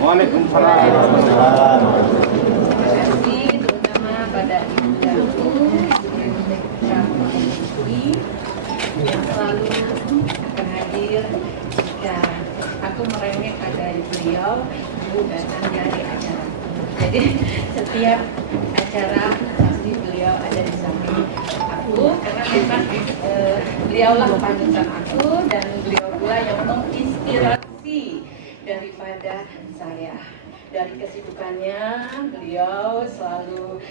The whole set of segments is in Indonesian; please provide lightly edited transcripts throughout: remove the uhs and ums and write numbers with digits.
Waalaikumsalam. Terima kasih terutama pada ibu-ibu yang selalu akan hadir jika aku merengek ada beliau, ibu datang dari acara. Jadi setiap acara pasti beliau ada di samping aku karena memang beliaulah panutan aku dan beliau pula yang menginspirasi daripada saya. Dari kesibukannya beliau selalu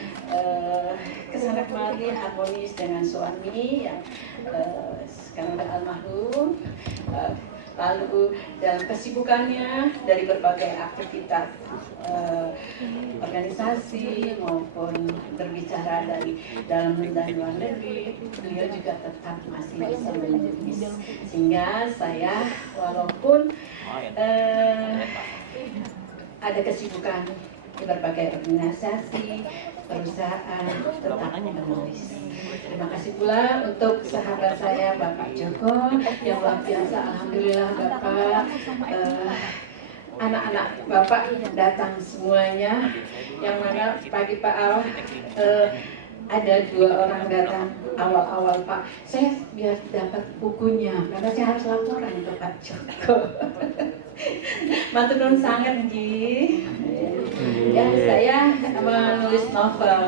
kesana kemari harmonis dengan suami yang sekarang sudah almarhum. Lalu dalam kesibukannya dari berbagai aktivitas organisasi maupun berbicara dari dalam dan luar negeri, beliau juga tetap masih bisa menulis. Sehingga saya walaupun ada kesibukan di berbagai organisasi, perusahaan, tetap menulis. Terima kasih pula untuk sahabat saya Bapak Joko yang luar biasa. Alhamdulillah Bapak, anak-anak Bapak datang semuanya. Yang mana pagi Pak Al ada 2 orang datang awal-awal Pak. Saya biar dapat bukunya karena saya harus laporan ke Pak Joko. Matur nuwun sangat nggih. Ya, saya menulis novel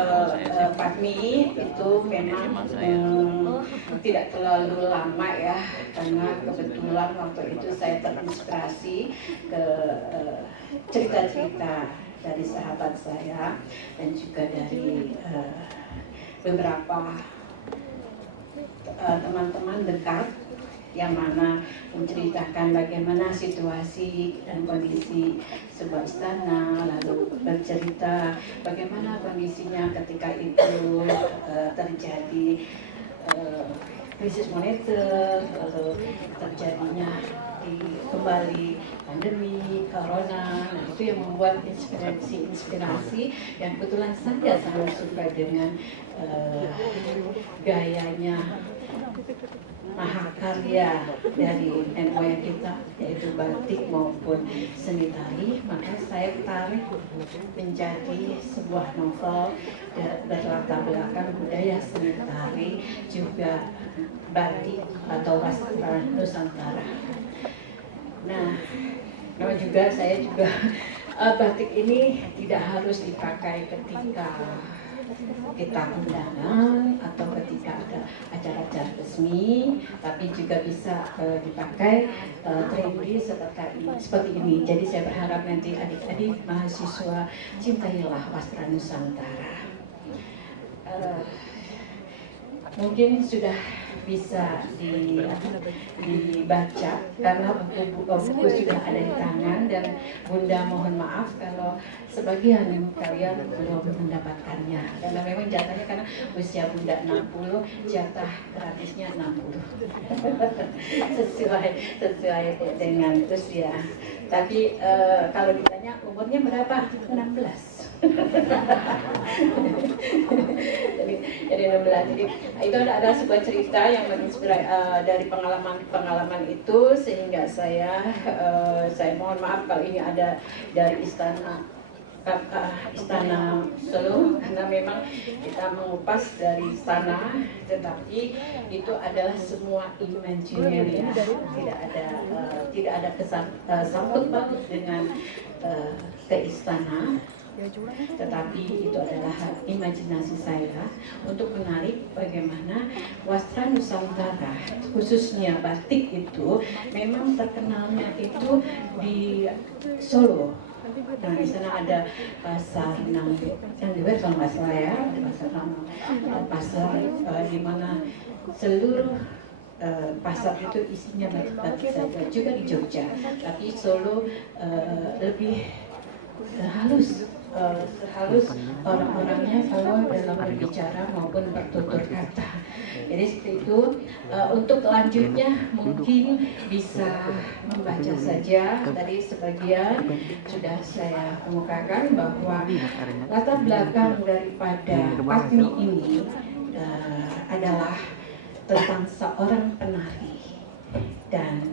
Padmi itu memang tidak terlalu lama ya, karena kebetulan waktu itu saya terinspirasi ke cerita-cerita dari sahabat saya dan juga dari beberapa teman-teman dekat yang mana menceritakan bagaimana situasi dan kondisi sebuah istana, lalu bercerita bagaimana kondisinya ketika itu terjadi krisis moneter, lalu terjadinya kembali pandemi corona. Nah, itu yang membuat inspirasi yang kebetulan saya sangat suka dengan gayanya mahakarya dari nenek moyang kita, yaitu batik maupun seni tari. Maka saya tarik menjadi sebuah novel berlatar belakang budaya seni tari, juga batik atau wastra Nusantara. Nah, nama juga saya juga batik ini tidak harus dipakai ketika kita undangan atau ketika ada acara-acara resmi, tapi juga bisa dipakai trendy seperti ini. Jadi saya berharap nanti adik-adik mahasiswa cintailah wastra Nusantara. Mungkin sudah bisa dibaca karena buku sudah ada di tangan, dan Bunda mohon maaf kalau sebagian kalian belum mendapatkannya karena memang jatahnya, karena usia Bunda 60, jatah gratisnya 60 sesuai dengan usia. Tapi kalau ditanya umurnya berapa? 16. jadi 16. Jadi itu ada sebuah cerita yang menginspirasi dari pengalaman itu, sehingga saya mohon maaf kalau ini ada dari istana Solo, karena memang kita mengupas dari istana, tetapi itu adalah semua imajiner ya, tidak ada sangkut paut dengan ke istana, tetapi itu adalah imajinasi saya untuk menarik bagaimana wastra Nusantara, khususnya batik itu memang terkenalnya itu di Solo. Nah, di sana ada pasar Nangde kalau nggak salah ya, ada pasar di mana seluruh pasar itu isinya batik saja. Juga di Jogja, tapi Solo lebih halus orang-orangnya kalau dalam berbicara maupun bertutur kata. Jadi seperti itu. Untuk lanjutnya mungkin bisa membaca saja. Tadi sebagian sudah saya kemukakan bahwa latar belakang daripada Padmi ini adalah tentang seorang penari, dan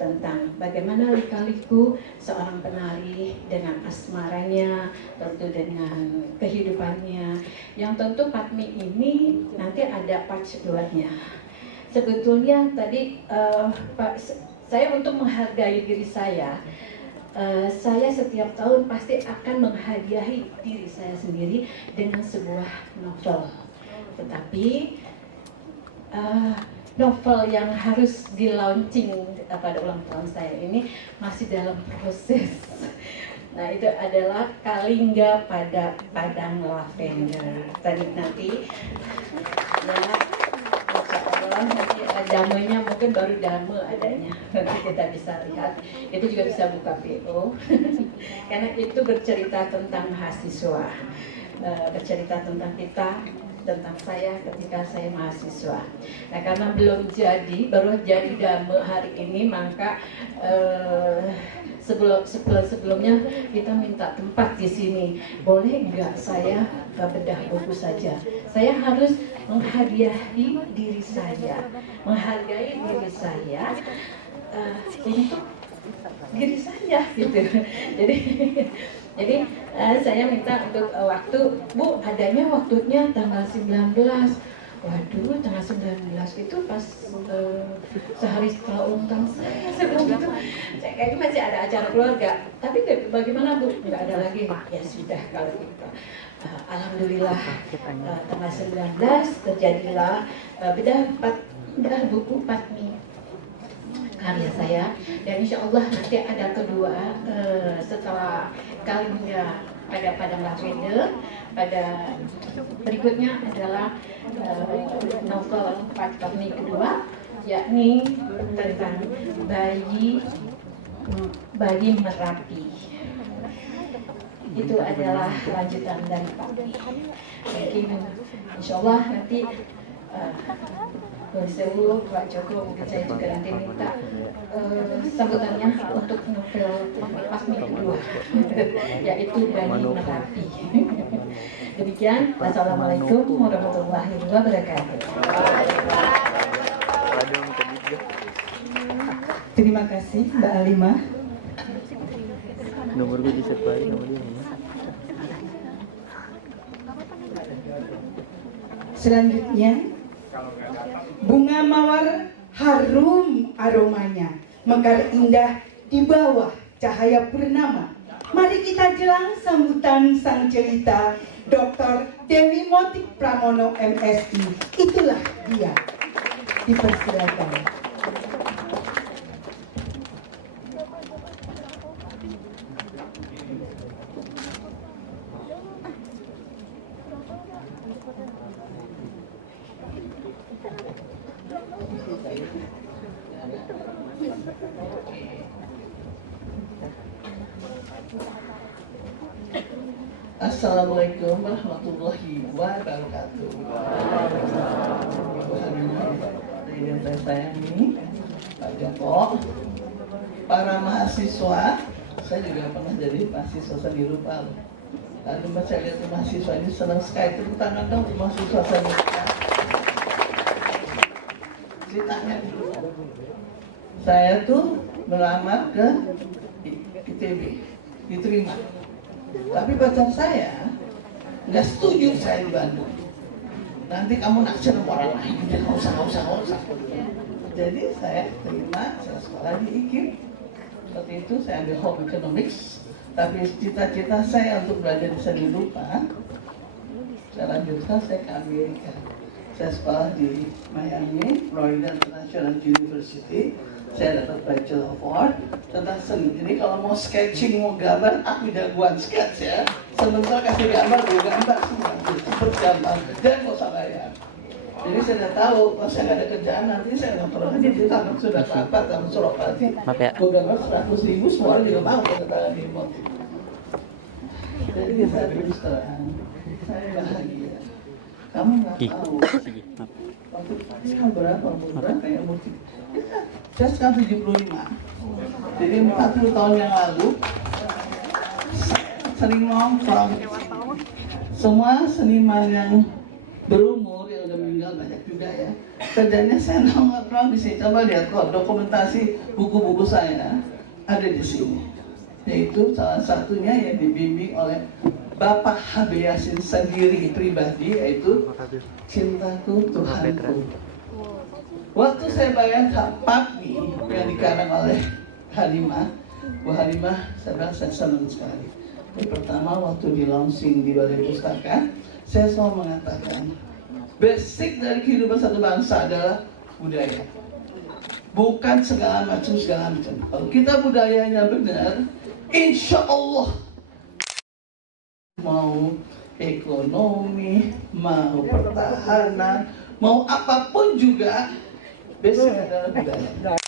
tentang bagaimana lika-liku seorang penari dengan asmaranya, tentu dengan kehidupannya. Yang tentu Padmi ini nanti ada part 2-nya. Sebetulnya tadi saya untuk menghargai diri saya setiap tahun pasti akan menghadiahi diri saya sendiri dengan sebuah novel. Tetapi novel yang harus di-launching pada ulang tahun saya ini masih dalam proses. Nah, itu adalah Kalingga pada Padang Lavender. Tadi nanti ya, insya Allah nanti damenya mungkin baru dame adanya. Nanti kita bisa lihat. Itu juga bisa buka PO. Karena itu bercerita tentang mahasiswa, bercerita tentang kita, tentang saya ketika saya mahasiswa. Nah, karena belum jadi, baru jadi dame hari ini, maka sebelumnya kita minta tempat di sini. Boleh nggak saya bedah buku saja? Saya harus menghadiahi diri saya, menghargai diri saya untuk diri saya, gitu. Jadi saya minta untuk waktu, Bu, adanya waktunya tanggal 19. Waduh, tanggal 19 itu pas sehari setelah ulang tahun saya bilang gitu, saya kayaknya masih ada acara keluarga. Tapi bagaimana, Bu? Nggak ada lagi. Ya sudah kalau gitu. Alhamdulillah tanggal 19 terjadilah bedah buku Padmi karya saya, dan insya Allah nanti ada kedua setelah Kalingga pada Padang Lavender. Pada berikutnya adalah novel Padmi kedua, yakni tentang bayi Merapi. Itu adalah lanjutan dari Padmi. Mungkin insya Allah nanti Sewu, Pak Joko, mungkin saya juga nanti minta sambutannya untuk novel Padmi kedua, yaitu Bayi Merapi. Demikian, wassalamualaikum warahmatullahi wabarakatuh. Terima kasih Mbak Alimah. Nomor gue disesuaikan sama dia. Selanjutnya, bunga mawar harum aromanya, mekar indah di bawah cahaya purnama. Mari kita jelang sambutan sang cerita, Dr. Dewi Motik Pramono MSI. Itulah dia. Dipersilakan. Assalamualaikum warahmatullahi wabarakatuh. Yang saya sayangi, Pak Joko, para mahasiswa, saya juga pernah jadi mahasiswa seni rupa. Lalu saya lihat mahasiswa ini senang sekali, tepuk tangan dong untuk mahasiswa seni rupa. Ceritanya dulu, saya tuh melamar ke ITB, diterima. Tapi pacar saya nggak setuju saya di Bandung. Nanti kamu naksir sama orang lain, nggak usah. Jadi saya terima, saya sekolah di IKIP. Seperti itu saya ambil home economics. Tapi cita-cita saya untuk belajar di seni rupa, saya lanjutkan, saya ke Amerika. Saya sekolah di Miami, Florida International University. Saya dapat Bachelor of Art tentang seni. Jadi kalau mau sketching, mau gambar, aku jagoan sketch ya. Sementara kasih gambar, gue gambar semua. Cepet gambar, dan gak usah bayar. Jadi saya udah tahu, kalau saya nggak ada kerjaan nanti saya nonton aja di Taman Sunda Kelapa, Taman Suropati. Gue gambar 100.000, semua orang juga mau ke tangan di motif. Jadi saya terus terang, saya bahagia. Kamu nggak tahu. Waktu itu berapa ya musik? Saya sekarang 75. Jadi 40 tahun yang lalu sering nongkrong. Semua seniman yang berumur yang udah meninggal banyak juga ya. kerjanya saya nongkrong di sini. Coba lihat kok dokumentasi buku-buku saya ada di sini. Yaitu salah satunya yang dibimbing oleh Bapak Habib Yasin sendiri pribadi, yaitu Cintaku Tuhanku. Waktu saya bayar Pakmi yang dikarang oleh Halimah, Bu Halimah, saya senang sekali. Yang pertama waktu di launching di Balai Pustaka, saya selalu mengatakan basic dari kehidupan satu bangsa adalah budaya, bukan segala macam. Kalau kita budayanya benar, insya Allah mau ekonomi, mau pertahanan, mau apapun juga basic adalah budaya.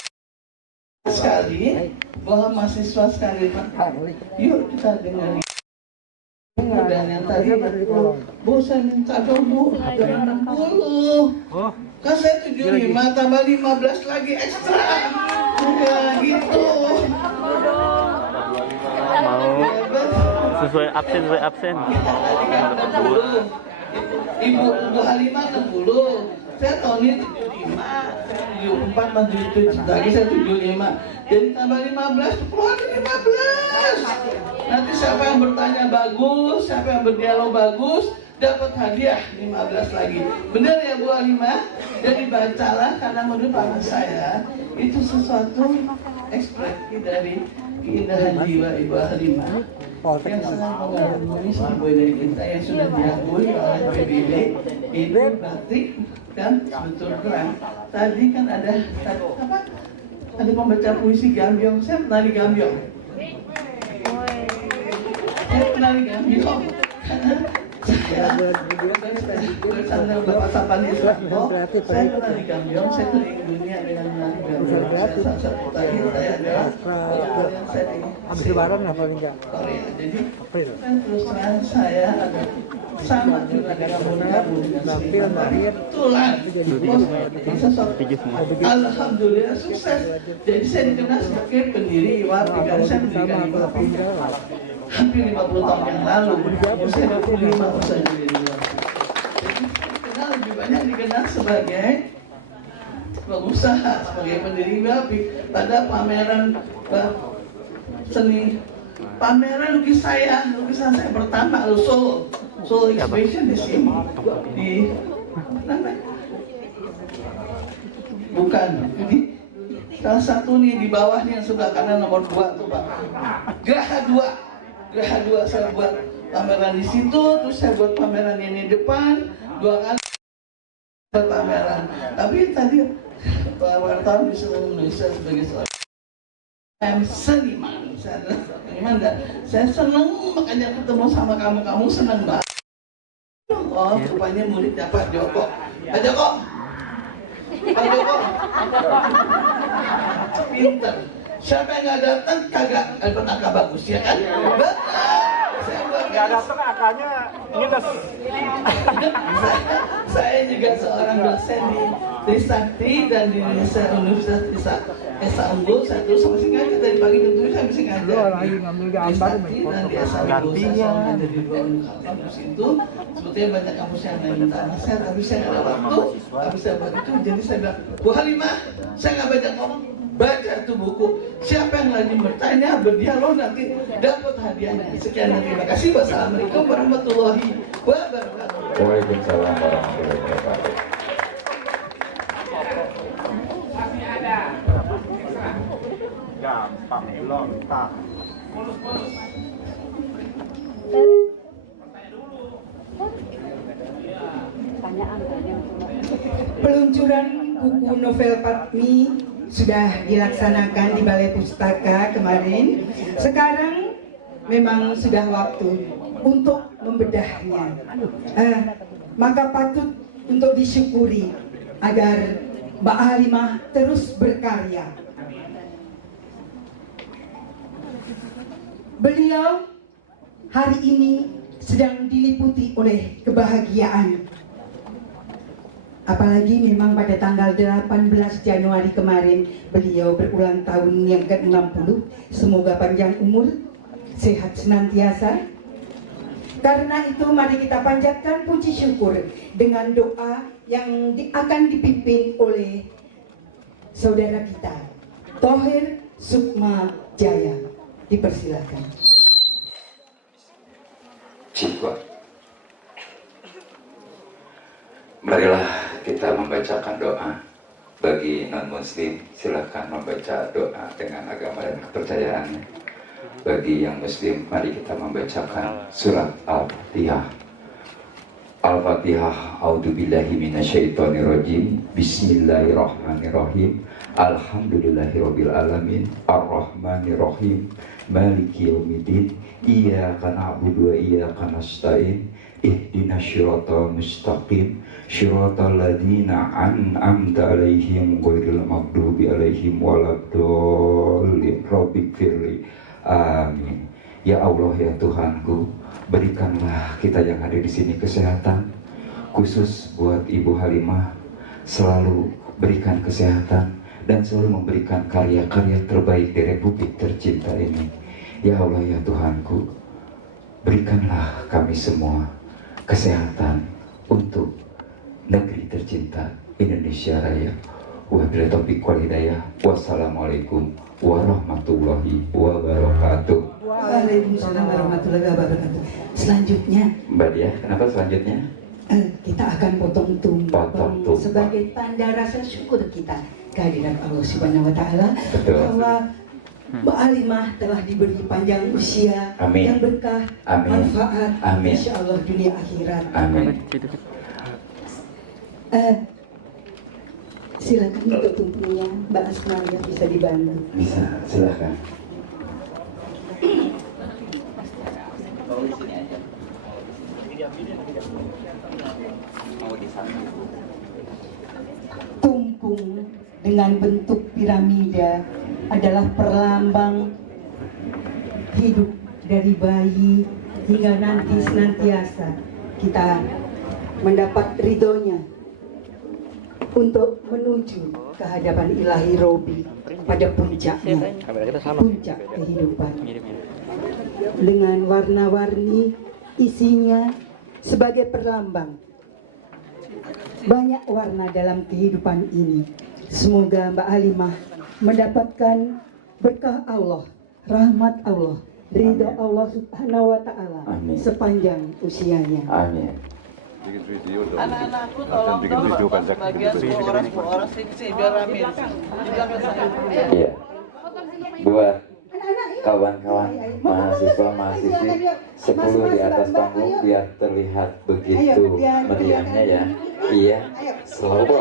Sekali bahwa mahasiswa sekalian, yuk kita dengar. Dan yang tadi, Bu, saya minta dong, Bu, dengan 60. Kan saya 75 tambah 15 lagi ekstra. Ya gitu. Mau sesuai absen. Ibu Halimah 60. Saya tahun ini 75. 74 masih 7 lagi, saya 75. Jadi tambah 15, keluar 15. Nanti siapa yang bertanya bagus, siapa yang berdialog bagus, dapat hadiah 15 lagi. Benar ya Bu Halimah? Jadi bacalah, karena menurut pandangan saya itu sesuatu ekspresi dari keindahan jiwa Ibu Halimah yang sangat mengagumi budaya kita yang sudah diakui oleh PBB. Itu batik dan sebetulnya tadi kan ada pembaca puisi Gambyong. Saya pernah di Gambyong. Karena saya bersama Bapak Sapani Suwanto, saya pernah di Gambyong. Saya keliling dunia dengan menari Gambyong. Salah satu tadi saya adalah yang saya di Korea. Jadi terus terang saya ada sama juga dengan kebetulan alhamdulillah sukses. Jadi saya dikenal sebagai pendiri IWAPI karena saya mendirikan IWAPI hampir 50 tahun yang lalu. Saya 25 usaha jadi IWAPI. Jadi dikenal lebih banyak dikenal sebagai pengusaha, sebagai pendiri IWAPI. Pada pameran seni, pameran lukisan saya pertama Solo Exhibition di sini, di bukan, jadi salah satu nih di bawah nih yang sebelah kanan nomor 2 tuh Pak, Geraha 2 saya buat pameran di situ, terus saya buat pameran ini depan 2 kali buat pameran. Tapi tadi Pak wartawan di seluruh Indonesia sebagai seorang seniman, saya adalah seniman dan saya senang makanya ketemu sama kamu senang banget. Oh, rupanya muridnya Pak Joko. Pak Joko, pinter. Siapa yang nggak datang kagak dapat angka bagus ya kan? Betul. Saya buat nggak datang angkanya minus. Saya juga seorang dosen di Trisakti dan di Universitas Esa Unggul. Saya terus masih ngajar dari pagi jam 7 saya masih ngajar di Trisakti dan di Esa Unggul. Saya ngajar di dua kampus itu. Sebetulnya banyak kampus yang minta anak saya, tapi saya nggak ada waktu. Tapi saya buat itu, jadi saya bilang, Bu Halimah, saya nggak baca ngomong. Baca tuh buku. Siapa yang lagi bertanya, berdialog nanti dapat hadiahnya. Sekian dan terima kasih. Wassalamualaikum warahmatullahi wabarakatuh. Waalaikumsalam warahmatullahi wabarakatuh. Gampang lontar. Peluncuran buku novel Pakmi sudah dilaksanakan di Balai Pustaka kemarin. Sekarang memang sudah waktu untuk membedahnya. Maka patut untuk disyukuri agar Mbak Halimah terus berkarya. Beliau hari ini sedang diliputi oleh kebahagiaan. Apalagi memang pada tanggal 18 Januari kemarin beliau berulang tahun yang ke-60. Semoga panjang umur, sehat senantiasa. Karena itu mari kita panjatkan puji syukur dengan doa yang akan dipimpin oleh saudara kita, Thohir Sukma Jaya. Dipersilakan. Jiwa. Marilah kita membacakan doa. Bagi non-muslim, silakan membaca doa dengan agama dan kepercayaannya. Bagi yang muslim, mari kita membacakan surat Al-Fatihah. Al-Fatihah. A'udzubillahi minasyaitonirrajim. Bismillahirrahmanirrahim. Alhamdulillahirabbil alamin. Arrahmanirrahim. Maliki yaumiddin. Iyyaka na'budu wa iyyaka nasta'in. Ihdinas siratal mustaqim. Syiratal ladzina an'amta 'alaihim ghairil maghdubi 'alaihim waladdallin. Rabbighfirli. Amin. Ya Allah, ya Tuhanku, berikanlah kita yang ada di sini kesehatan, khusus buat Ibu Halimah, selalu berikan kesehatan dan selalu memberikan karya-karya terbaik di Republik tercinta ini. Ya Allah, ya Tuhanku, berikanlah kami semua kesehatan untuk negeri tercinta Indonesia Raya. Wabillahi taufiq wal hidayah. Wassalamualaikum warahmatullahi wabarakatuh. Waalaikumsalam warahmatullahi wabarakatuh. Selanjutnya, Mbak Dia, kenapa selanjutnya? kita akan potong tumpeng Potong tumpeng. sebagai tanda rasa syukur kita kehadiran Allah Subhanahu wa taala Betul. bahwa Mbak Halimah telah diberi panjang usia Amin. yang berkah, Amin. manfaat, Amin. insya Allah dunia akhirat. Amin. Silakan untuk tumpengnya, Mbak Asmaria bisa dibantu. Bisa, silakan. Tumpung dengan bentuk piramida adalah perlambang hidup dari bayi hingga nanti senantiasa kita mendapat ridhonya untuk menuju ke hadapan ilahi Robi pada puncaknya, puncak kehidupan. Dengan warna-warni isinya sebagai perlambang banyak warna dalam kehidupan ini. Semoga Mbak Halimah mendapatkan berkah Allah, rahmat Allah, ridho Allah Subhanahu wa taala Amin. sepanjang usianya. Amin. Anak-anakku tolong bagian semua orang sini biar rame. Iya. Buat kawan-kawan mahasiswa-mahasiswi 10 di atas panggung biar terlihat begitu meriahnya ya. Iya. Selalu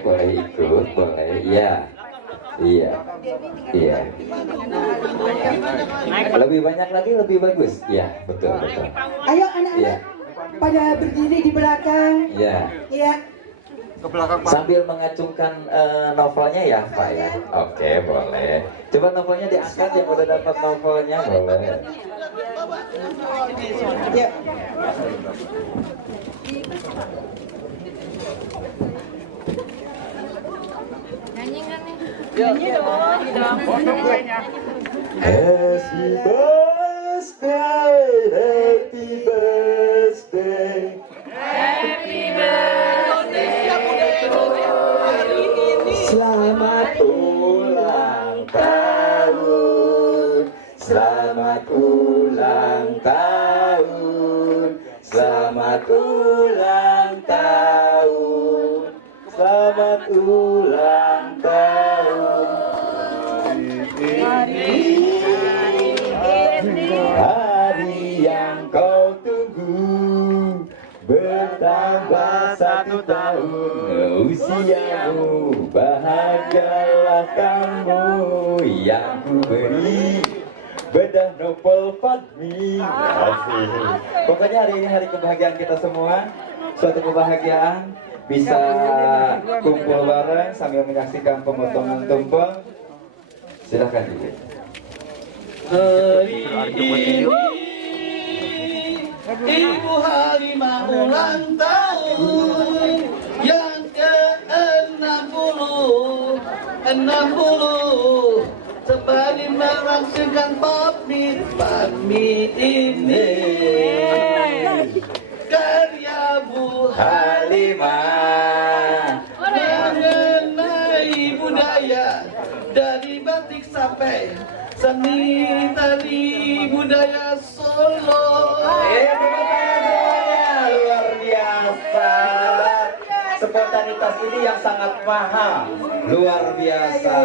boleh ikut, boleh. Iya. Iya. Iya. Lebih banyak lagi lebih bagus. Iya, betul. Ayo anak-anak, Iya. pada berdiri di belakang. Iya. Iya. Sambil mengacungkan novelnya ya Pak ya. Oke, boleh. Coba novelnya diangkat yang udah dapat novelnya, boleh. Ya. Nyanyi nggak nih? Nyanyi dong. Happy birthday, happy birthday. Selamat ulang tahun, selamat ulang tahun, selamat ulang tahun, selamat ulang tahun. Hari yang kau tunggu bertambah 1 tahun usiamu, bahagialah kamu yang ku beri bedah novel Fadmi. Asik. Pokoknya hari ini hari kebahagiaan kita semua, suatu kebahagiaan bisa kumpul bareng sambil menyaksikan pemotongan tumpeng. Silahkan dikit. Hari ini Ibu Halimah ulang tahun yang ke-60 sembari merangsingkan pamit ini atas ini yang sangat mahal, luar biasa.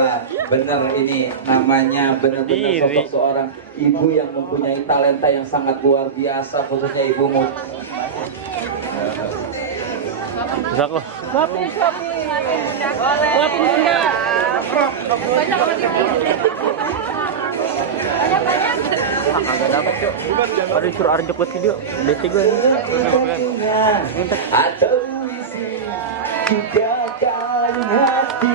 Bener ini namanya benar-benar sosok seorang ibu yang mempunyai talenta yang sangat luar biasa, khususnya Ibu Mut. Bisa kok. Agak dapat yuk. Baru disuruh Arjok buat video. D3 ini. Atau isi juga kan hati.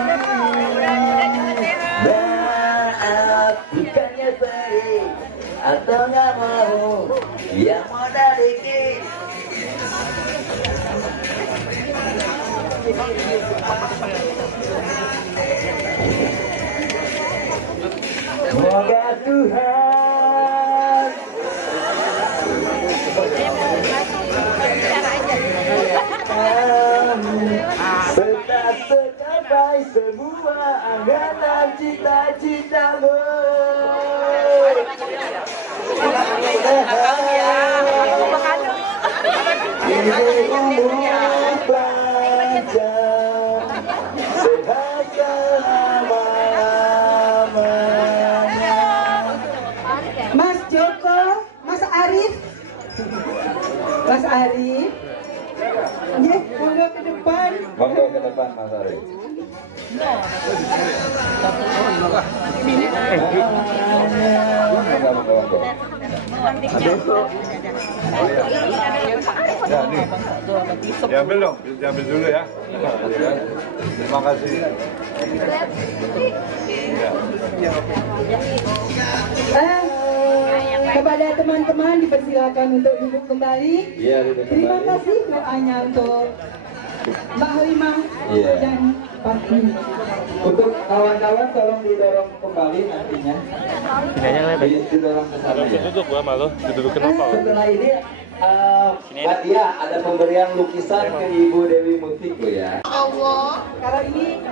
Maaf, bukannya baik atau nggak mau yang modal dikit. Semoga Tuhan serta tercapai semua angan cita-citamu. Ini umur pelajar sehat selama-lamanya. Mas Joko, Mas Arif, Mas Arif, ya, monggo ke depan. Monggo ke depan Mas Arif. Monggo. Ya, nih. Diambil dong, diambil dulu ya. Terima kasih. Kepada teman-teman dipersilakan untuk duduk kembali. Iya, duduk Terima kembali. kasih doanya untuk Mbak Halimah Iya. dan Pak Min. Untuk kawan-kawan tolong didorong kembali nantinya. Sini aja lah, Bek. Didorong ke sana ya. Duduk gua malu. Didudukin apa? Setelah ini Mbak Dia ada pemberian lukisan ke Ibu Dewi Mutik Bu ya. Kalau ini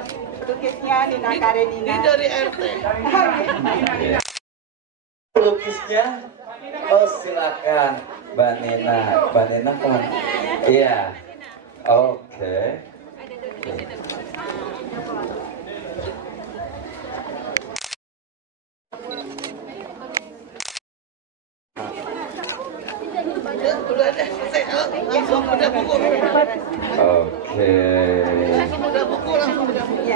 lukisnya Nina Karenina. Ini dari RT. Lukisnya, oh silakan Mbak Nena. Mbak Nena kan? Iya. Oke. Udah deh, selesai. Langsung udah buku. Oke. Udah buku langsung udah buku.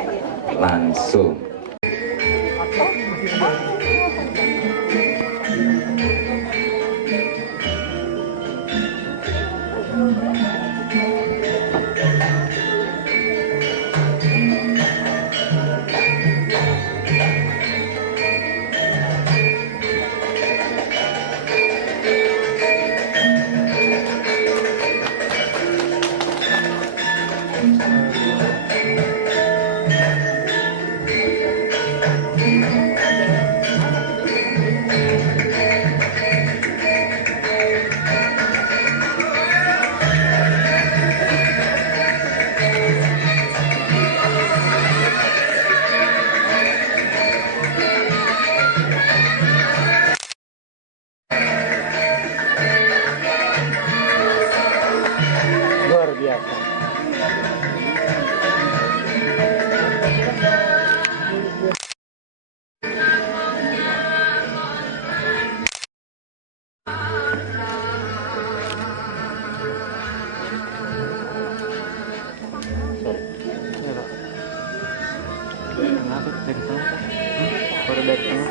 Langsung. Luar biasa. Kenapa dari sana? Baru dari sana.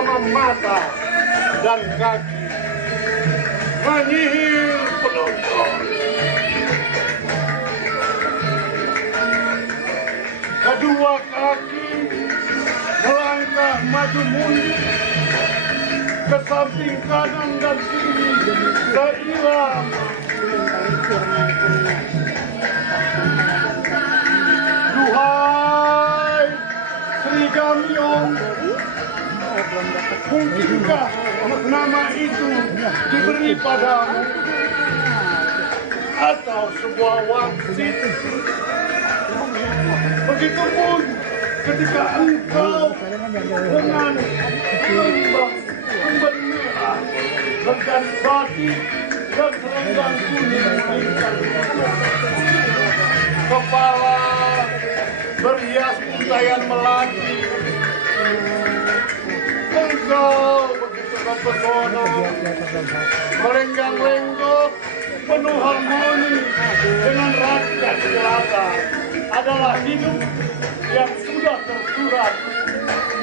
bersama mata dan kaki menyihir penonton. Kedua kaki melangkah maju mundur ke samping kanan dan kiri seirama. Duhai Sri Gamyong, mungkinkah nama itu diberi padamu atau sebuah wangsit? Begitupun ketika engkau dengan lembang membenera berganti batik dan selendang kuning bintang, kepala berhias untayan melati, engkau begitu mempesona, melenggang-lenggok penuh harmoni dengan rakyat jelata adalah hidup yang sudah tersurat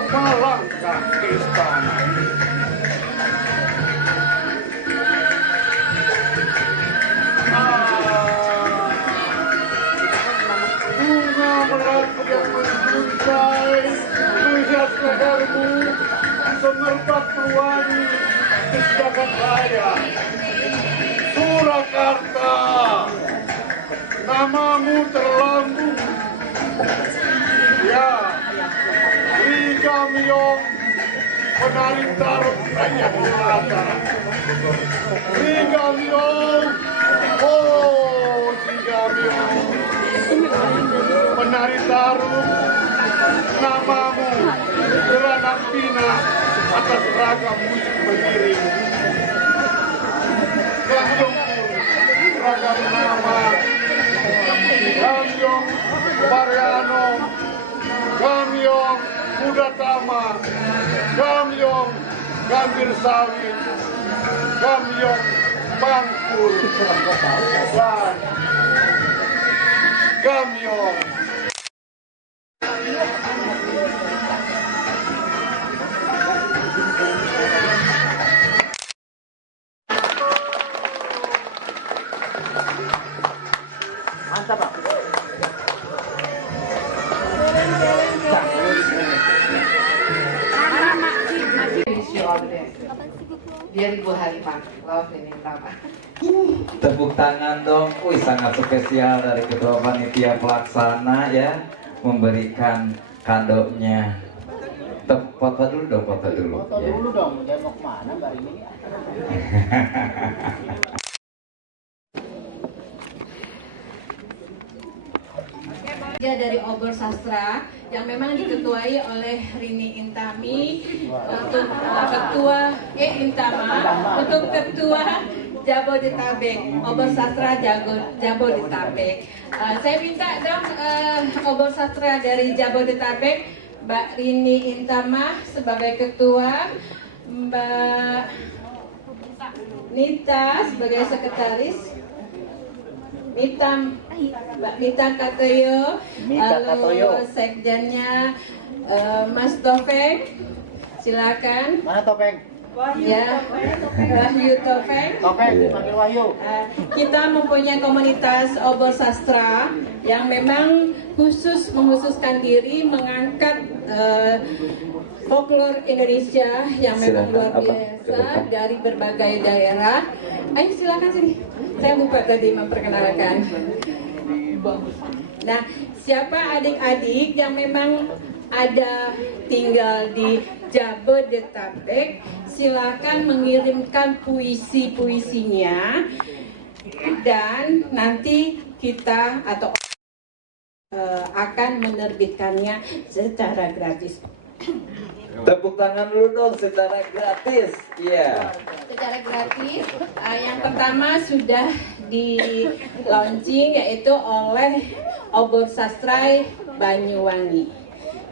melangkah ke istana. Bunga melati yang menjuntai menghias lehermu, semerbak pewangi kesediakan raya. Surakarta, namamu terlambung. Ya, Sri Gamyong, penari taruh rakyat jelata. Sri Gamyong, oh Sri Gamyong, penari taruh, namamu beranak pinak atas ragam musik berdiri. Gamyong pun ragam nama, Gamyong Mariano, Gamyong Mudatama, Gamyong Gambir Sawit, Gamyong Bangkul, dan Gamyong Mantap, Pak. Dia ribu hari Pak, love ini Pak. Tepuk tangan dong, wih sangat spesial dari Ketua Panitia Pelaksana ya, memberikan kadonya. Foto dulu dong, foto dulu. Foto dulu dong, dia mau kemana Mbak Rini? Dari Obor Sastra yang memang diketuai oleh Rini Intami untuk ketua Jabodetabek, Obor Sastra Jabodetabek. Saya minta dong Obor Sastra dari Jabodetabek, Mbak Rini Intama sebagai ketua, Mbak Nita sebagai sekretaris, Mbak Mita Katoyo, lalu sekjennya Mas Topeng, silakan. Mana Topeng? Ya, Wahyu Topeng. Topeng, panggil Wahyu. Kita mempunyai komunitas Obor Sastra yang memang menghususkan diri mengangkat folklore Indonesia yang memang luar biasa dari berbagai daerah. Ayo silakan sini. Saya lupa tadi memperkenalkan. Nah, siapa adik-adik yang memang ada tinggal di Jabodetabek, silakan mengirimkan puisi-puisinya dan nanti kita atau akan menerbitkannya secara gratis. Tepuk tangan dulu dong secara gratis. Iya. Secara gratis. Yang pertama sudah di launching yaitu oleh Obor Sastra Banyuwangi,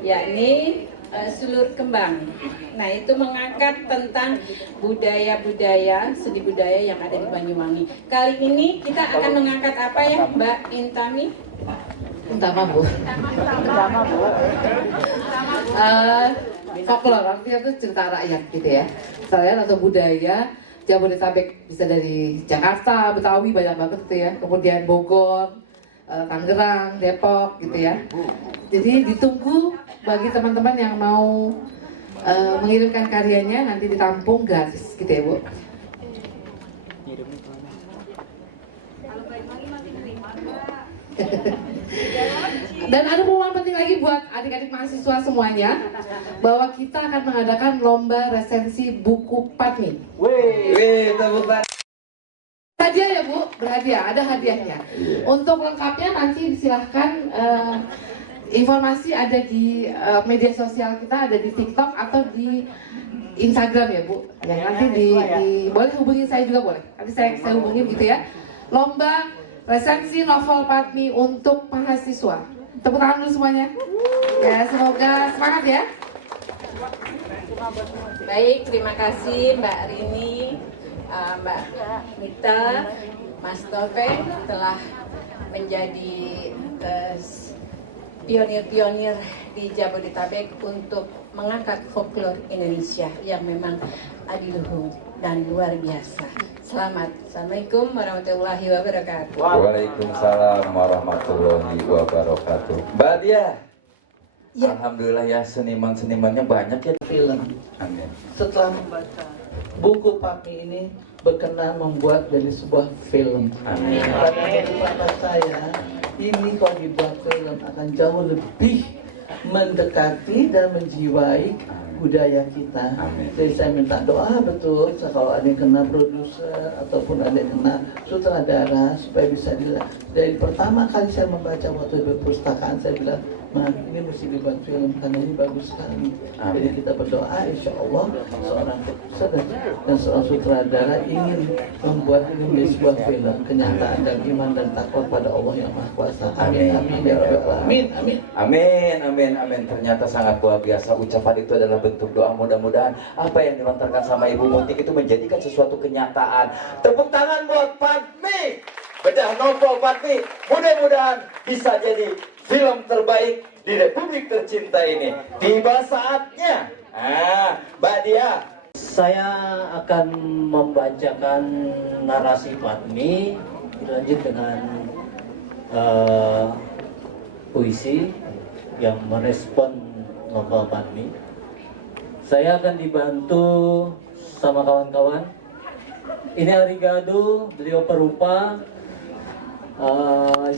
yakni Sulur Kembang. Nah, itu mengangkat tentang budaya-budaya, seni budaya yang ada di Banyuwangi. Kali ini kita akan mengangkat apa ya, Mbak Intami? folklore, artinya itu cerita rakyat gitu ya. Rakyat atau budaya Jabodetabek, bisa dari Jakarta, Betawi banyak banget gitu ya. Kemudian Bogor, Tangerang, Depok gitu ya. Jadi ditunggu bagi teman-teman yang mau mengirimkan karyanya, nanti ditampung gratis gitu ya Bu. Dan ada pengumuman penting lagi buat adik-adik mahasiswa semuanya, bahwa kita akan mengadakan lomba resensi buku Padmi. Wih, tepuk tangan. Hadiah ya Bu, berhadiah, ada hadiahnya. Untuk lengkapnya nanti silahkan informasi ada di media sosial kita, ada di TikTok atau di Instagram ya Bu. Ya, nanti boleh hubungi saya juga boleh. Nanti saya hubungin gitu ya. Lomba resensi novel Padmi untuk mahasiswa. Tepuk tangan dulu semuanya. Ya, semoga semangat ya. Baik, terima kasih Mbak Rini, Mbak Mita, Mas Topeng telah menjadi pionir-pionir di Jabodetabek untuk mengangkat folklore Indonesia yang memang adiluhung dan luar biasa. Selamat. Assalamualaikum warahmatullahi wabarakatuh. Waalaikumsalam warahmatullahi wabarakatuh. Mbak Dia. Ya. Alhamdulillah ya, seniman-senimannya banyak ya. Film. Amin. Setelah membaca buku Padmi ini, berkenan membuat jadi sebuah film. Amin. Pada pendapat saya, ini kalau dibuat film akan jauh lebih mendekati dan menjiwai budaya kita. Amin. Jadi saya minta doa betul kalau ada yang kena produser ataupun ada yang kena sutradara supaya bisa dilihat. Dari pertama kali saya membaca waktu di perpustakaan, saya bilang, "Ma, ini mesti dibuat film karena ini bagus sekali." Amin. Jadi kita berdoa, insya Allah seorang produser dan seorang sutradara ingin membuat ini menjadi sebuah film kenyataan dan iman dan takwa pada Allah yang Maha Kuasa. Amin. Amin. Ya Rabbal Alamin. Amin. Amin, amin, amin. Ternyata sangat luar biasa. Ucapan itu adalah bentuk doa. Mudah-mudahan apa yang dilontarkan sama Ibu Muntik itu menjadikan sesuatu kenyataan. Tepuk tangan buat Padmi. Bedah novel Padmi. Mudah-mudahan bisa jadi film terbaik di Republik tercinta ini. Tiba saatnya. Mbak Dia. Saya akan membacakan narasi Padmi, dilanjut dengan puisi yang merespon novel Padmi. Saya akan dibantu sama kawan-kawan. Ini Arigado, beliau perupa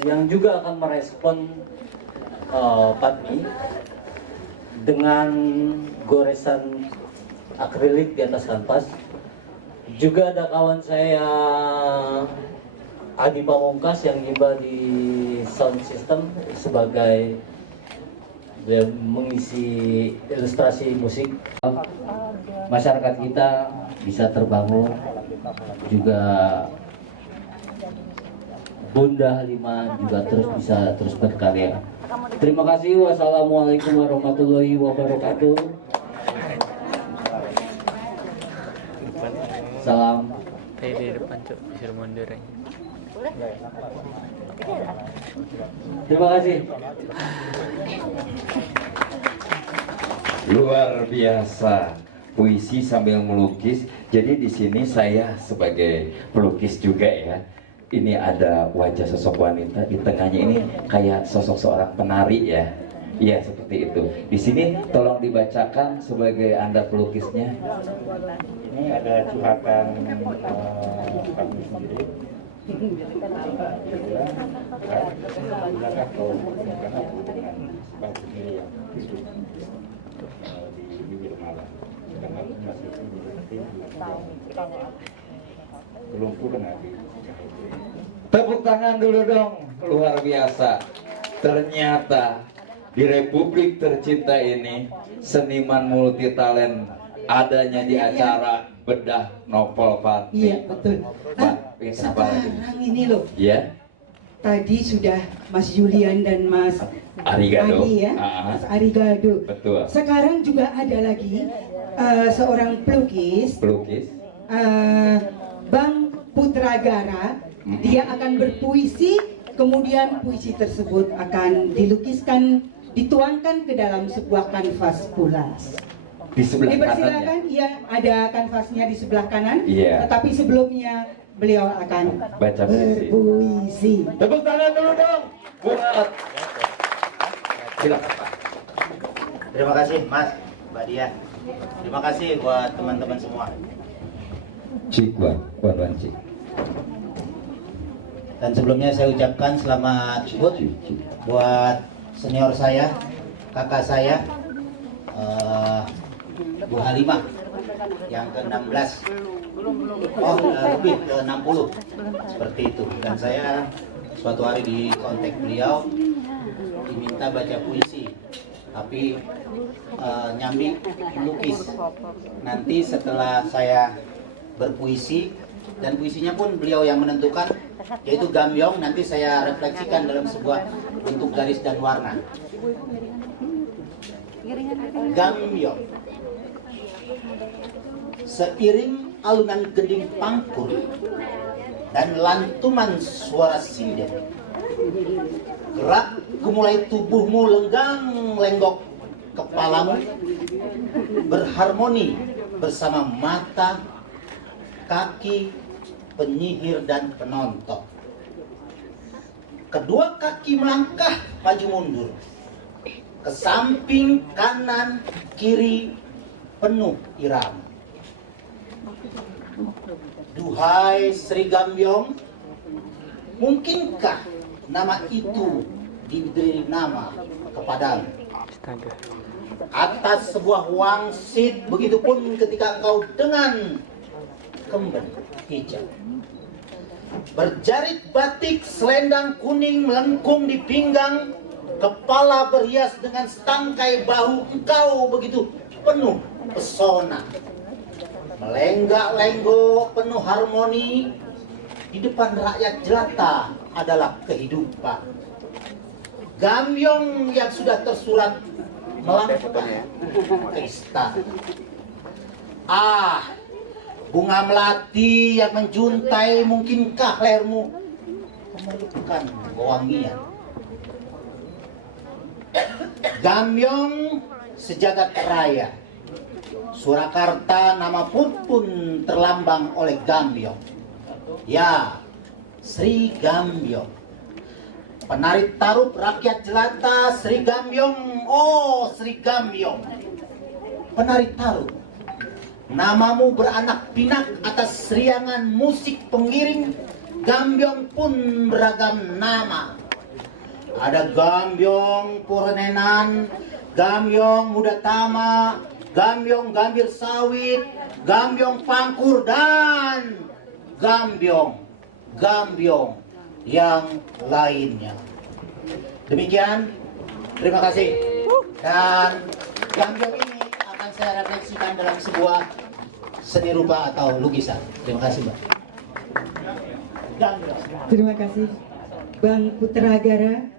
yang juga akan merespon Padmi dengan goresan akrilik di atas kanvas. Juga ada kawan saya Adi Pamungkas yang tiba di sound system sebagai mengisi ilustrasi musik. Masyarakat kita bisa terbangun, juga Bunda Halimah juga bisa terus berkarya. Terima kasih. Wassalamualaikum warahmatullahi wabarakatuh. Salam. Di depan cok, disuruh mundur aja. Terima kasih. Luar biasa. Puisi sambil melukis. Jadi di sini saya sebagai pelukis juga ya. Ini ada wajah sosok wanita, di tengahnya ini kayak sosok seorang penari ya. Iya, seperti itu. Di sini tolong dibacakan sebagai Anda pelukisnya. Ini ada curhatan kami sendiri. Belum pernah. Tepuk tangan dulu dong, luar biasa. Ternyata di Republik tercinta ini seniman multitalent adanya di acara bedah novel Padmi. Iya, betul. Mbak, pengen apa lagi? Sekarang ini loh, Ya, tadi sudah Mas Julian dan Mas Arigado. Adi ya, Mas Arigado. Betul. Sekarang juga ada lagi seorang pelukis, Bang Putragara. Dia akan berpuisi, kemudian puisi tersebut akan dilukiskan, dituangkan ke dalam sebuah kanvas kulas. di sebelah kanannya. Dipersilakan, iya ada kanvasnya di sebelah kanan. Iya. Tetapi sebelumnya beliau akan Baca puisi. berpuisi. Tepuk tangan dulu dong buat. Silakan Pak. Terima kasih Mas, Mbak Dia. Terima kasih buat teman-teman semua. Cik Bang, Wan Cik. Dan sebelumnya saya ucapkan selamat HUT buat senior saya, kakak saya, Bu Halimah yang ke-16. Lebih ke-60 seperti itu. Dan saya suatu hari di kontak beliau diminta baca puisi, tapi nyambi melukis. Nanti setelah saya berpuisi, dan puisinya pun beliau yang menentukan, yaitu gambyong, nanti saya refleksikan dalam sebuah bentuk garis dan warna. Gambyong. Seiring alunan gending pangkur dan lantuman suara sinden, gerak gemulai tubuhmu lenggang lenggok kepalamu berharmoni bersama mata, kaki, penyihir dan penonton. Kedua kaki melangkah maju mundur ke samping, kanan, kiri, penuh irama. Duhai Sri Gambyong, mungkinkah nama itu diberi nama kepadamu? Atas sebuah wangsit, begitupun ketika engkau dengan kemben hijau, berjarit batik, selendang kuning melengkung di pinggang, kepala berhias dengan setangkai bahu, engkau begitu penuh pesona, melenggak-lenggok penuh harmoni. Di depan rakyat jelata adalah kehidupan. Gambyong yang sudah tersurat melangkah ke istana. Bunga melati yang menjuntai, mungkinkah lehermu memerlukan wangian? Gambyong sejagat raya, Surakarta nama pun terlambang oleh Gambyong. Ya, Sri Gambyong. Penari tarup rakyat jelata, Sri Gambyong. Oh, Sri Gambyong. Penari tarup. Namamu beranak pinak atas seriangan musik pengiring. Gambyong pun beragam nama. Ada Gambyong Purnenan, Gambyong Muda Tama, Gambyong Gambir Sawit, Gambyong Pangkur, dan Gambyong yang lainnya. Demikian, terima kasih. Dan Gambyong ini akan saya refleksikan dalam sebuah seni rupa atau lukisan. Terima kasih, Mbak. Gambyong. Terima kasih Bang Putragara.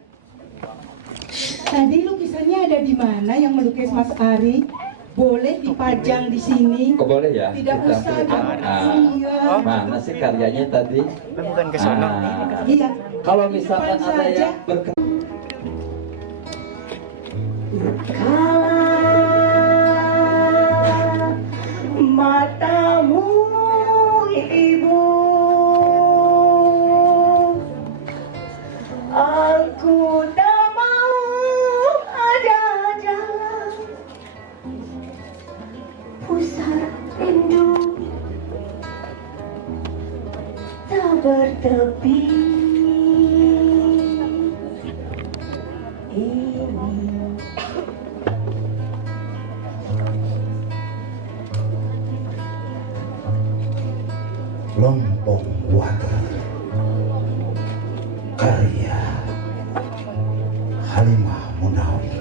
Tadi lukisannya ada di mana yang melukis Mas Ari? Boleh dipajang di sini? Kok boleh ya? Tidak usah. Iya. Mana sih karyanya tadi? Bukan ke sono. Iya. Kalau misalkan Depan ada saja. yang berkenan. Matamu ibu, aku tak mau ada jalan pusar rindu tak bertepi ini. Lompong Water, karya Halimah Munawi.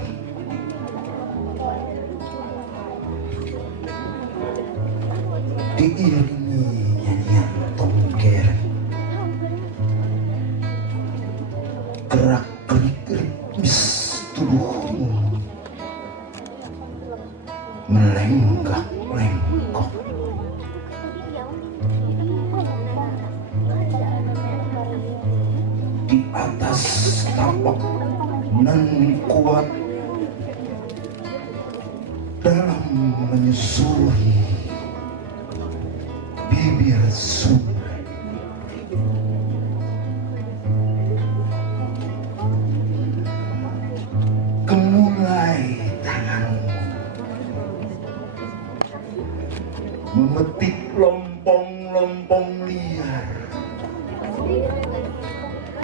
Diiringi nyanyian tongker, gerak-gerik ritmis tubuhmu melenggak-lenggok. Di atas tapak nan kuat dalam menyusun menyusuri bibir sungai. Kemulai tanganmu memetik lompong-lompong liar,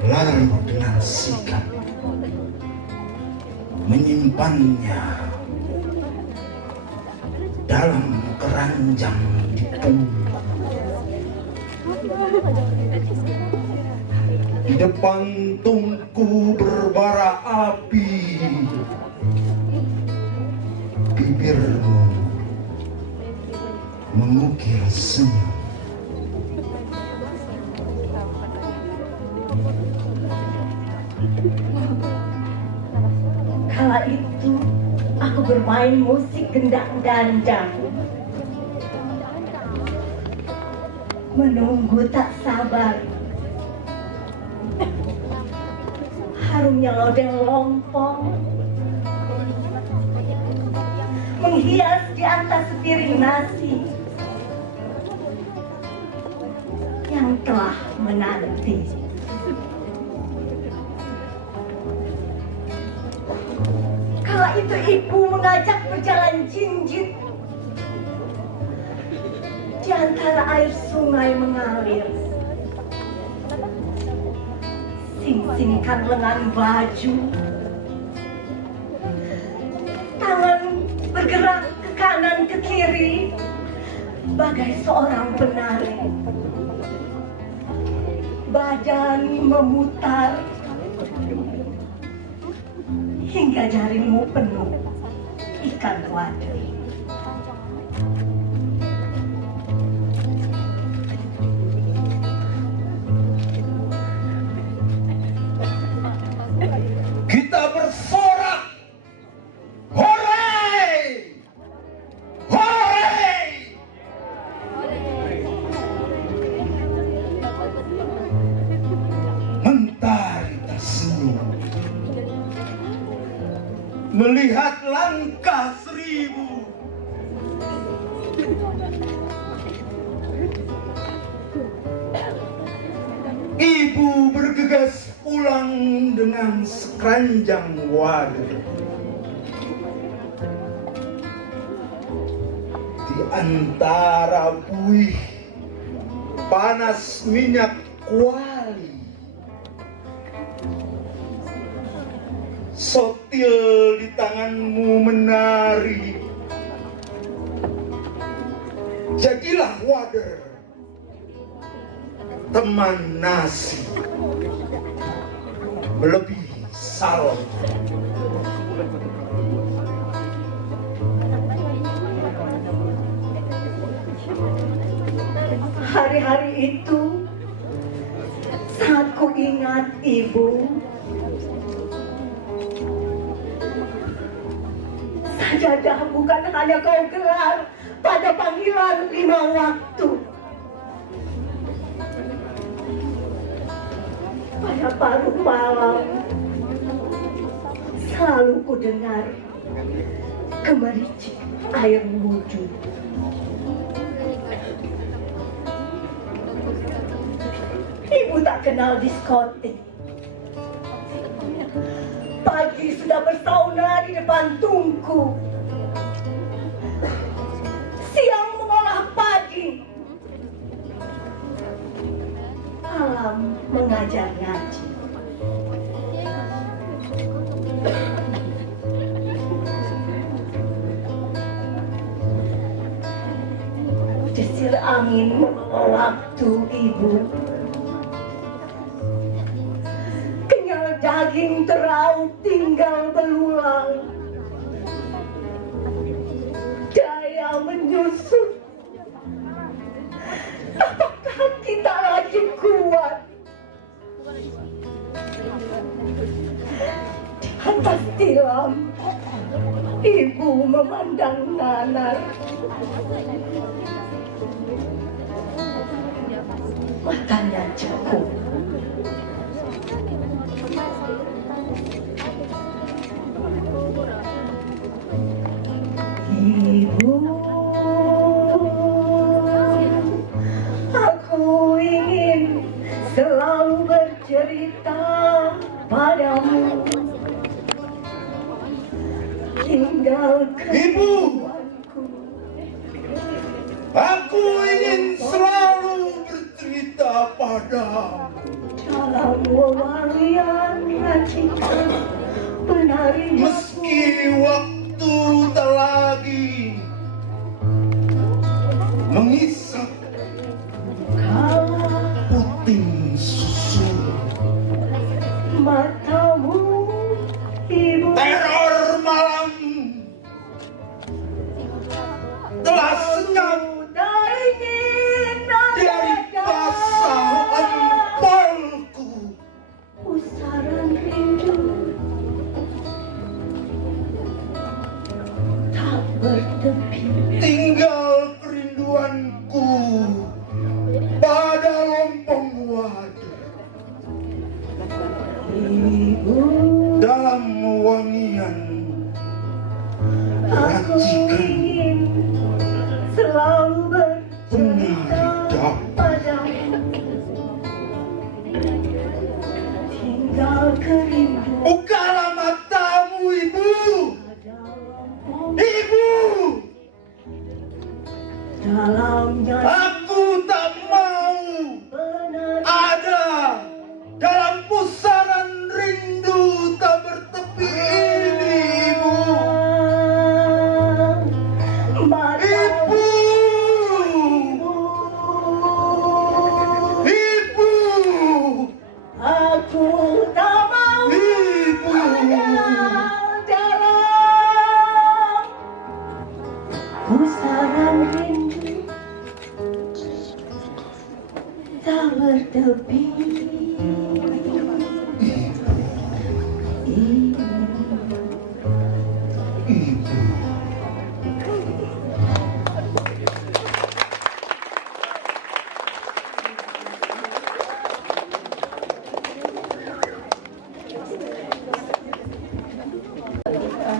lalu dengan sigap menyimpannya dalam keranjang di punggung. Di depan tungku berbara api, bibirmu mengukir senyum. Kala itu aku bermain musik gendang gandang, menunggu tak sabar. Harumnya lodeng lompong menghias di atas sepiring nasi yang telah menanti. Kala itu ibu mengajak berjalan jinjit di antara air sungai mengalir. Sing-singkan lengan baju, tangan bergerak ke kanan ke kiri bagai seorang penari. Badan memutar hingga jarimu penuh ikan wader. Kita bersorak, hore, hore. Mentari tersenyum melihat langkah 1000. Ibu bergegas pulang dengan sekeranjang wader. Di antara buih panas minyak kuali, sotil di tanganmu menari. Jadilah wader, teman nasi, melebihi salju. Hari-hari itu saat ku ingat ibu, sajadah bukan hanya kau gelar pada panggilan 5 waktu. Pada paruh malam selalu ku dengar gemericik air wudhu. Ibu tak kenal diskotik. Pagi sudah bersauna di depan tungku. Siang mengolah padi. Malam mengajar ngaji. Desir angin membawa waktu ibu. Kenyal daging terau tinggal belulang. Daya menyusut. Apakah kita lagi kuat? Di atas tilam, ibu memandang nanar. Makannya cukup. Ibu padamu. Dalam wewangian racikan penari Meski waktu tak lagi mengisap puting susu, matamu ibu teror malam telah senyap dari basah empalku. pusaran rindu tak bertepi. Tinggal kerinduanku pada lompong wadah dalam wangian Aku ingin selalu bercerita padamu. Tinggal kerindu. Bukalah matamu, Ibu. Ibu, Dalamnya aku tak mau ada dalam pusaran rindu tak bertepi ini, Ibu. Ibu, Ibu, aku tak mau Ibu. dalam pusaran rindu tak bertepi.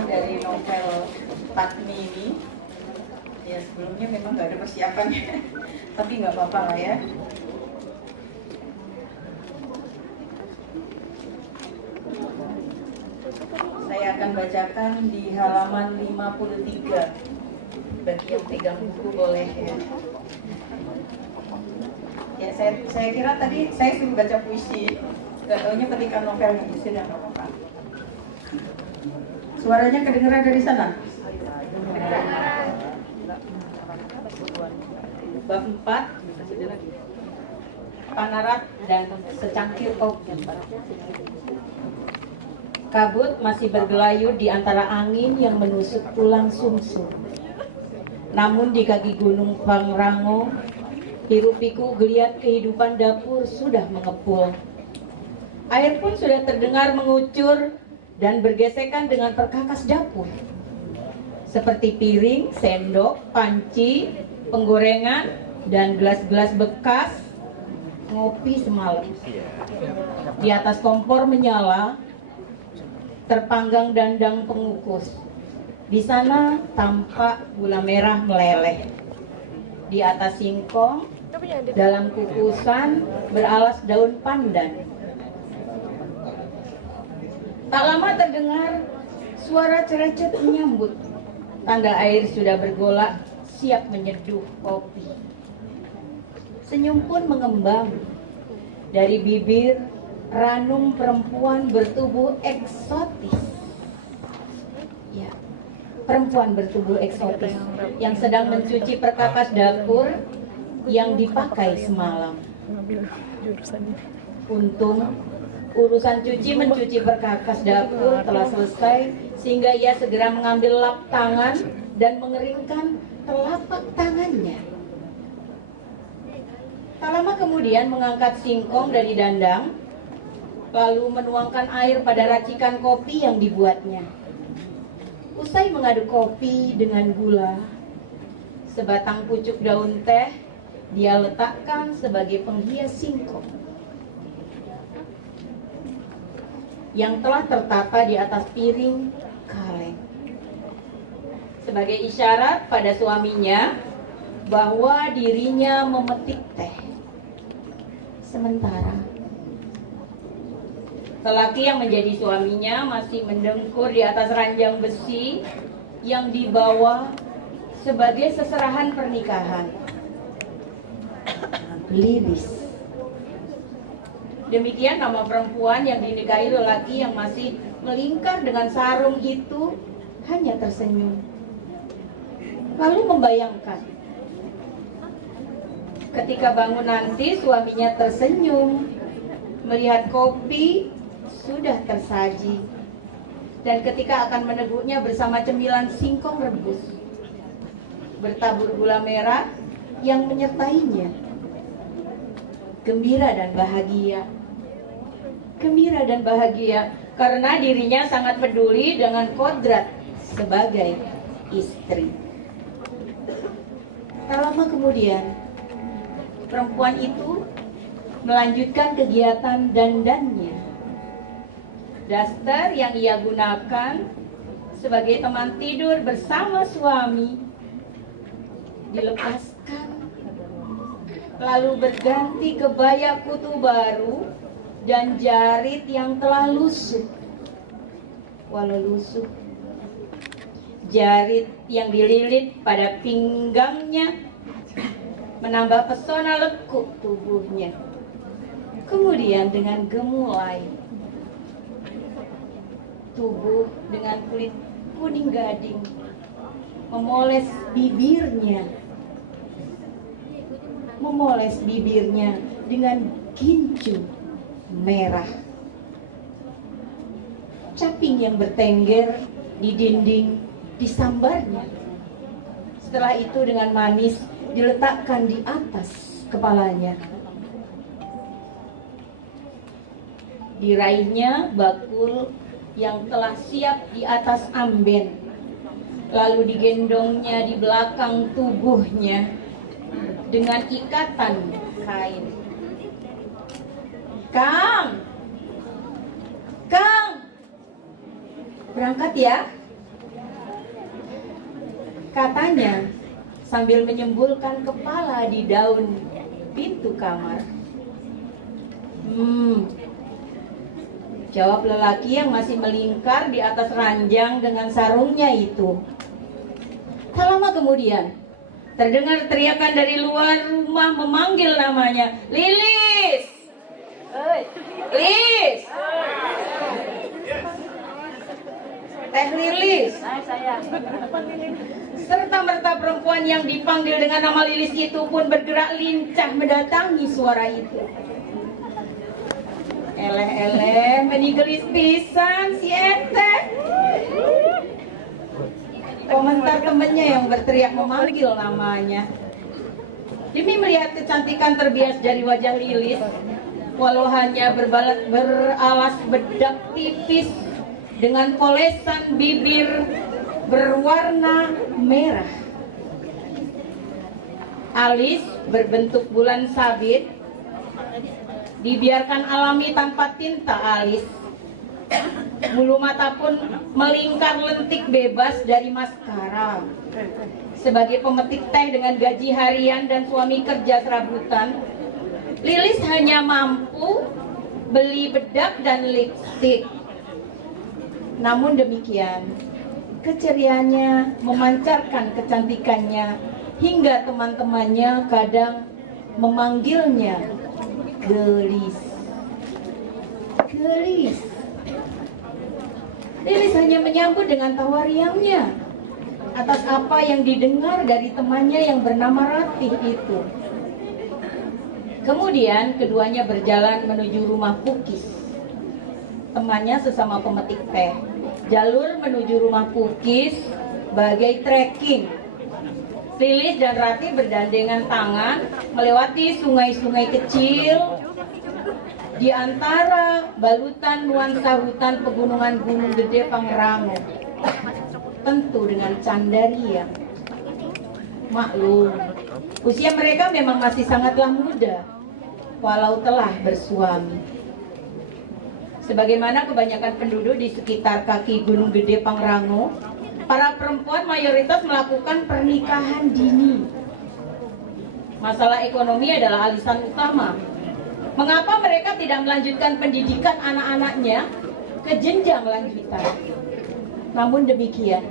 Dari novel Patmi ini, ya sebelumnya memang nggak ada persiapannya, tapi nggak apa-apa lah ya. Saya akan bacakan di halaman 53. Bagi yang pegang buku boleh ya. Ya saya kira tadi saya suruh baca puisi, nggak taunya ketika novelnya di sini nggak apa-apa. Suaranya kedengeran dari sana? Bab 4, Panarat dan secangkir kopi. Kabut masih bergelayut di antara angin yang menusuk tulang sumsum. Namun di kaki gunung Pangrango, hirup-pikuk geliat kehidupan dapur sudah mengepul. Air pun sudah terdengar mengucur dan bergesekan dengan perkakas dapur. Seperti piring, sendok, panci, penggorengan, dan gelas-gelas bekas ngopi semalam. Di atas kompor menyala, terpanggang dandang pengukus. Di sana tampak gula merah meleleh. Di atas singkong, dalam kukusan beralas daun pandan. Tak lama terdengar suara cerecet menyambut. Tanda air sudah bergolak, siap menyeduh kopi. Senyum pun mengembang. Dari bibir, ranum perempuan bertubuh eksotis. Ya, perempuan bertubuh eksotis yang sedang mencuci perkakas dapur yang dipakai semalam. Untung urusan mencuci perkakas dapur telah selesai, sehingga ia segera mengambil lap tangan dan mengeringkan telapak tangannya. Tak lama kemudian mengangkat singkong dari dandang, lalu menuangkan air pada racikan kopi yang dibuatnya. Usai mengaduk kopi dengan gula, sebatang pucuk daun teh dia letakkan sebagai penghias singkong yang telah tertata di atas piring kaleng, sebagai isyarat pada suaminya bahwa dirinya memetik teh. Sementara lelaki yang menjadi suaminya masih mendengkur di atas ranjang besi yang dibawa sebagai seserahan pernikahan. Lilis Demikian nama perempuan yang dinikahi lelaki yang masih melingkar dengan sarung itu hanya tersenyum. Lalu membayangkan, ketika bangun nanti suaminya tersenyum, melihat kopi sudah tersaji, dan ketika akan meneguknya bersama cemilan singkong rebus, bertabur gula merah yang menyertainya. Gembira dan bahagia. Gembira dan bahagia karena dirinya sangat peduli dengan kodrat sebagai istri. Tak lama kemudian, perempuan itu melanjutkan kegiatan dandannya. Daster yang ia gunakan sebagai teman tidur bersama suami dilepaskan, lalu berganti kebaya kutu baru dan jarit yang telah lusuh. Walau lusuh, jarit yang dililit pada pinggangnya menambah pesona lekuk tubuhnya. Kemudian dengan gemulai tubuh dengan kulit kuning gading memoles bibirnya dengan gincu merah. Caping yang bertengger di dinding disambarnya. Setelah itu dengan manis diletakkan di atas kepalanya. Diraihnya bakul yang telah siap di atas amben, lalu digendongnya di belakang tubuhnya dengan ikatan kain. Kang, berangkat ya, katanya sambil menyembulkan kepala di daun pintu kamar. Jawab lelaki yang masih melingkar di atas ranjang dengan sarungnya itu. Tak lama kemudian, terdengar teriakan dari luar rumah memanggil namanya. Lilis! Lilis! Teh Lilis! Serta-merta perempuan yang dipanggil dengan nama Lilis itu pun bergerak lincah mendatangi suara itu. Eleh-eleh menigelis pisan si Ete. Komentar temennya yang berteriak memanggil namanya. Demi melihat kecantikan terbias dari wajah Lilis, walau hanya beralas bedak tipis dengan polesan bibir berwarna merah, alis berbentuk bulan sabit, dibiarkan alami tanpa tinta alis. Bulu mata pun melingkar lentik bebas dari maskara. Sebagai pemetik teh dengan gaji harian dan suami kerja serabutan, Lilis hanya mampu beli bedak dan lipstik. Namun demikian, keceriaannya memancarkan kecantikannya hingga teman-temannya kadang memanggilnya Gelis. Gelis. Lilis hanya menyambut dengan tawa riangnya atas apa yang didengar dari temannya yang bernama Ratih itu. Kemudian keduanya berjalan menuju rumah Pukis, temannya sesama pemetik teh. Jalur menuju rumah Pukis bagai trekking. Lilis dan Ratih berdandengan tangan melewati sungai-sungai kecil di antara balutan nuansa hutan pegunungan Gunung Gede Pangrango, tentu dengan Candaria. Maklum, usia mereka memang masih sangatlah muda, walau telah bersuami. Sebagaimana kebanyakan penduduk di sekitar kaki Gunung Gede Pangrango, para perempuan mayoritas melakukan pernikahan dini. Masalah ekonomi adalah alasan utama. Mengapa mereka tidak melanjutkan pendidikan anak-anaknya ke jenjang lanjutan? Namun demikian,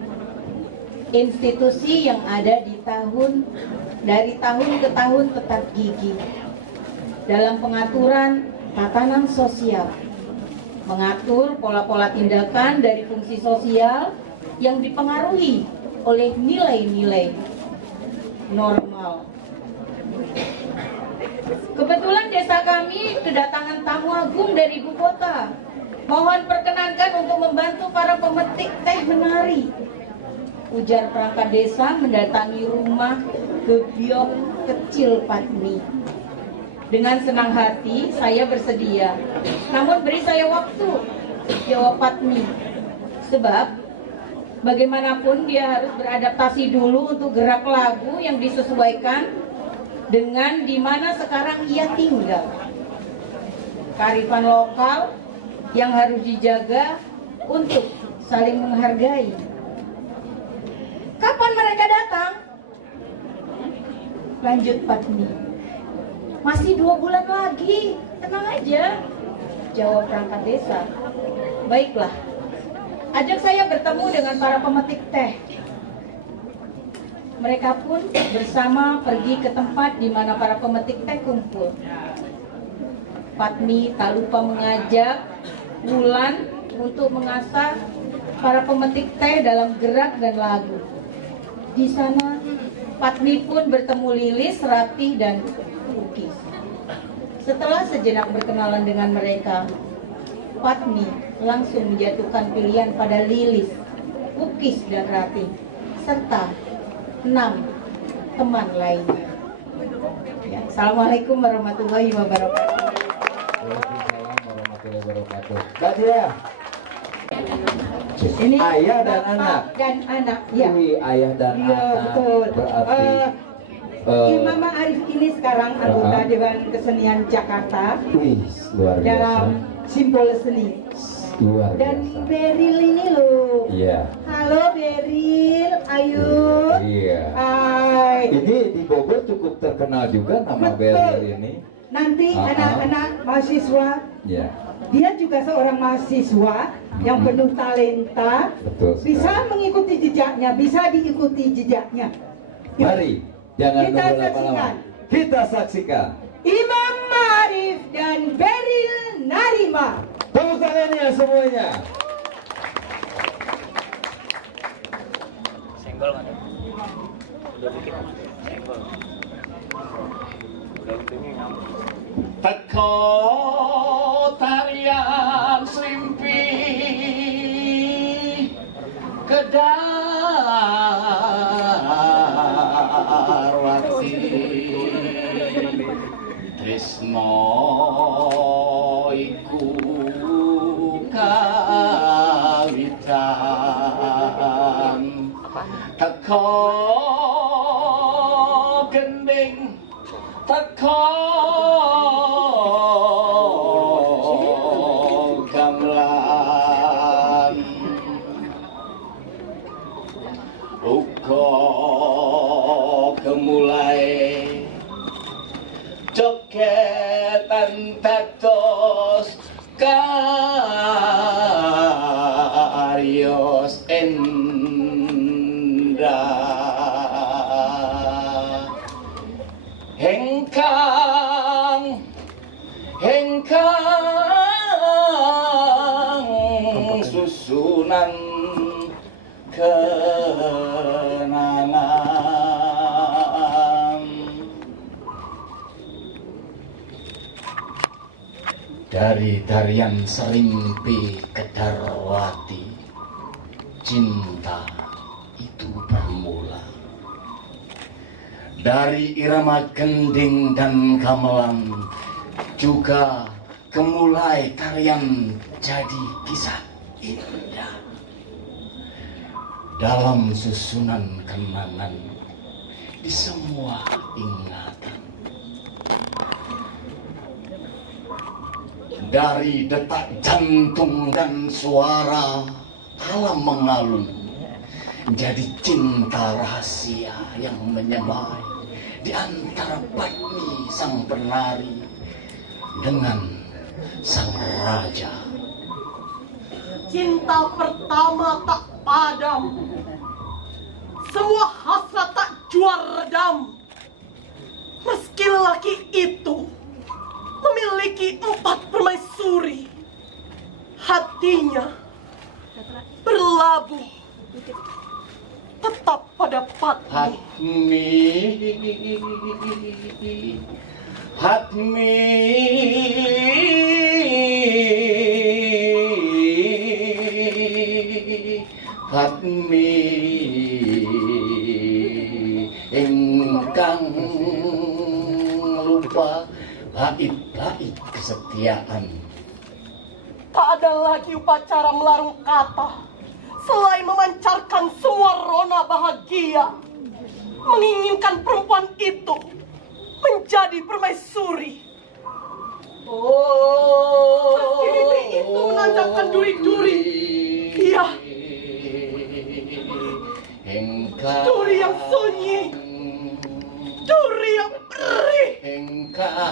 institusi yang ada dari tahun ke tahun tetap gigih dalam pengaturan tatanan sosial, mengatur pola-pola tindakan dari fungsi sosial yang dipengaruhi oleh nilai-nilai normal. Kebetulan desa kami kedatangan tamu agung dari ibu kota. Mohon perkenankan untuk membantu para pemetik teh menari. Ujar perangkat desa mendatangi rumah Gebyok kecil Patmi. Dengan senang hati saya bersedia. Namun beri saya waktu, jawab Patmi. Sebab bagaimanapun dia harus beradaptasi dulu untuk gerak lagu yang disesuaikan dengan di mana sekarang ia tinggal. Kearifan lokal yang harus dijaga untuk saling menghargai. Kapan mereka datang? Lanjut Patmi. Masih 2 bulan lagi, tenang aja, jawab perangkat desa. Baiklah, ajak saya bertemu dengan para pemetik teh. Mereka pun bersama pergi ke tempat di mana para pemetik teh kumpul. Patmi tak lupa mengajak Wulan untuk mengasah para pemetik teh dalam gerak dan lagu. Di sana, Patmi pun bertemu Lilis, Ratih, dan Ukis. Setelah sejenak berkenalan dengan mereka, Patmi langsung menjatuhkan pilihan pada Lilis, Ukis, dan Ratih, serta 6 teman lainnya. Ya, Assalamualaikum warahmatullahi wabarakatuh. Waalaikumsalam warahmatullahi wabarakatuh. Kadia. Ini ayah dan bapak anak. dan anak, ya. Wih, ayah dan Iya, anak. betul. Berarti Imam Arif ini sekarang anggota Dewan Kesenian Jakarta wih, luar biasa. dalam Simpul Seni. Luar Dan biasa. Beril ini loh. Iya. Halo Beril, ayo. Iya. Hai. Ini di Bogor cukup terkenal juga nama Betul. Beril ini. Nanti anak-anak mahasiswa, Ya. dia juga seorang mahasiswa yang penuh talenta, Betul sekali. bisa mengikuti jejaknya, bisa diikuti jejaknya. Yuk, Mari, jangan kita nunggu lama-lama. saksikan Kita saksikan. Imam Arif dan Beril Narima. Tepuk tangannya semuanya. Senggol nggak ada? Udah dikit, senggol. Udah untungnya nyamuk. Teko tarian Srimpi Kedarwati Trisno iku kawitan Teko gending teko gamelan uga kemulai jogetan dados karios endah hengkang susunan kenangan dari tarian Serimpi Kedarwati cinta itu bermula dari irama gending dan gamelan juga kemulai tarian jadi kisah indah dalam susunan kenangan di semua ingatan dari detak jantung dan suara alam mengalun jadi cinta rahasia yang menyemai di antara Patmi sang penari dengan sang raja. Cinta pertama tak padam, semua hasrat tak juar redam. Meski lelaki itu memiliki memiliki 4 permaisuri. Hatinya berlabuh tetap pada Patmi. Hatmi ingkang lupa bait-bait kesetiaan. Tak ada lagi upacara melarung kata selain memancarkan semua rona bahagia, menginginkan perempuan itu menjadi permaisuri. Meski itu menancapkan duri-duri. Iya, duri yang sunyi, duri yang perih. Engkang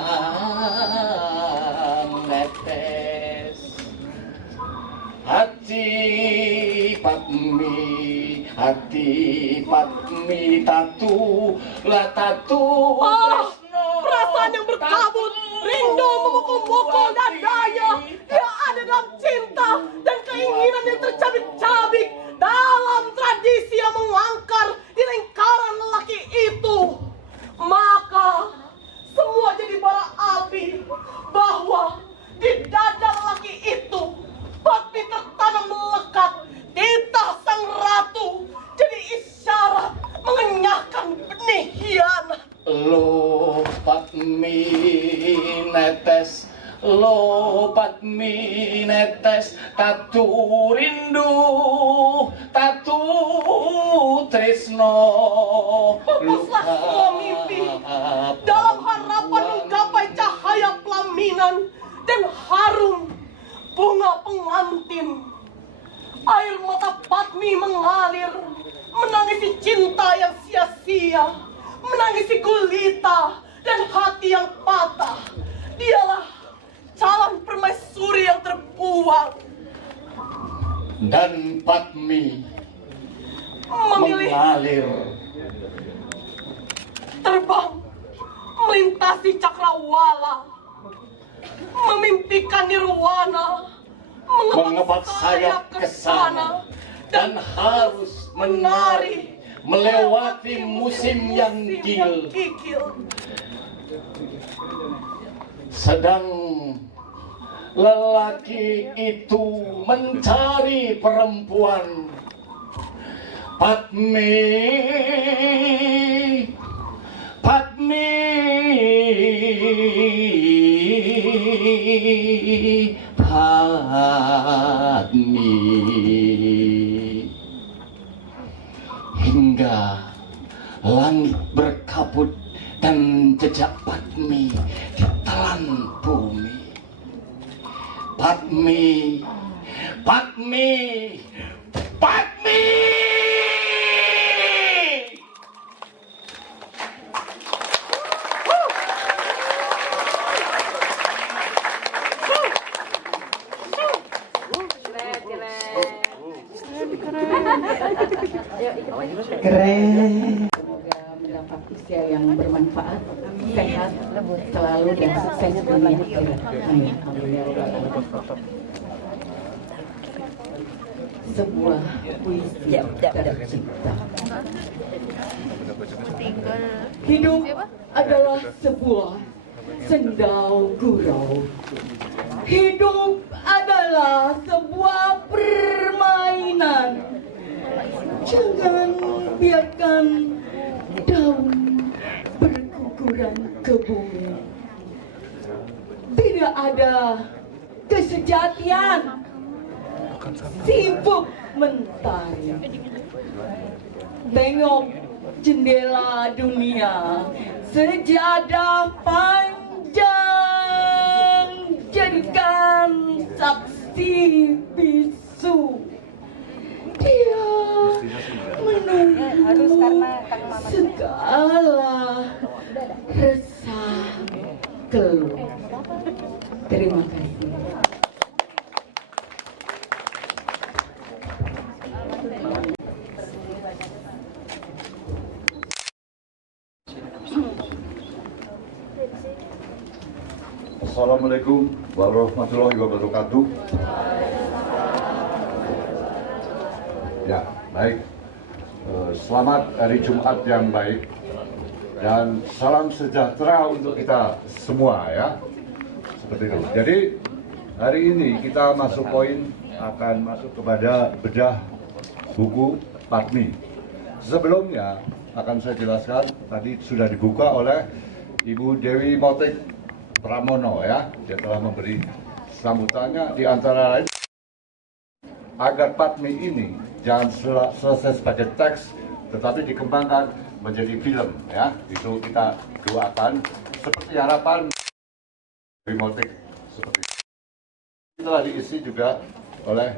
netes hati Patmi tatu perasaan yang berkabut, rindu memukul-mukul dadanya. Dia ada dalam cinta dan keinginan yang tercabik-cabik dalam tradisi yang mengangkar di lingkaran lelaki itu. Maka semua jadi bara api bahwa di dada lelaki itu Patmi tertanam melekat titah sang ratu, jadi isyarat mengenyahkan benih hianat. Lo Patmi netes tatu rindu, tatu tresno. Pupuslah semua mimpi dalam harapan menggapai cahaya pelaminan dan harum bunga pengantin. Air mata Patmi mengalir, menangisi cinta yang sia-sia, menangisi gulita dan hati yang patah. Dialah calon permaisuri yang terbuang. Dan Patmi memilih mengalir terbang melintasi cakrawala, memimpikan nirwana, mengepak sayap ke sana dan harus menari melewati musim yang gigil. Sedang lelaki itu mencari perempuan. Patmi hingga langit berkabut dan jejak Patmi ditelan bumi. Patmi. Keren. Semoga mendapat usia yang bermanfaat, sehat selalu dan sukses dunia akhirat. Amin. Sebuah puisi tercipta. Hidup adalah sebuah sendau gurau. Hidup adalah sebuah permainan. Jangan biarkan daun berguguran ke bumi. Tidak ada kesejatian, sibuk mentari. Tengok jendela dunia, sejadah panjang, jadikan saksi bisu. Dia menunggu segala resah keluh. Terima kasih. Assalamualaikum warahmatullahi wabarakatuh. Ya, baik. Selamat hari Jumat yang baik dan salam sejahtera untuk kita semua ya. Seperti itu. Jadi hari ini kita akan masuk kepada bedah buku Padmi. Sebelumnya akan saya jelaskan, tadi sudah dibuka oleh Ibu Dewi Motik Pramono ya. Dia telah memberi sambutannya, di antara lain agar Padmi ini jangan selesai sebagai teks, tetapi dikembangkan menjadi film ya. Itu kita doakan seperti harapan Motik seperti itu. Telah diisi juga oleh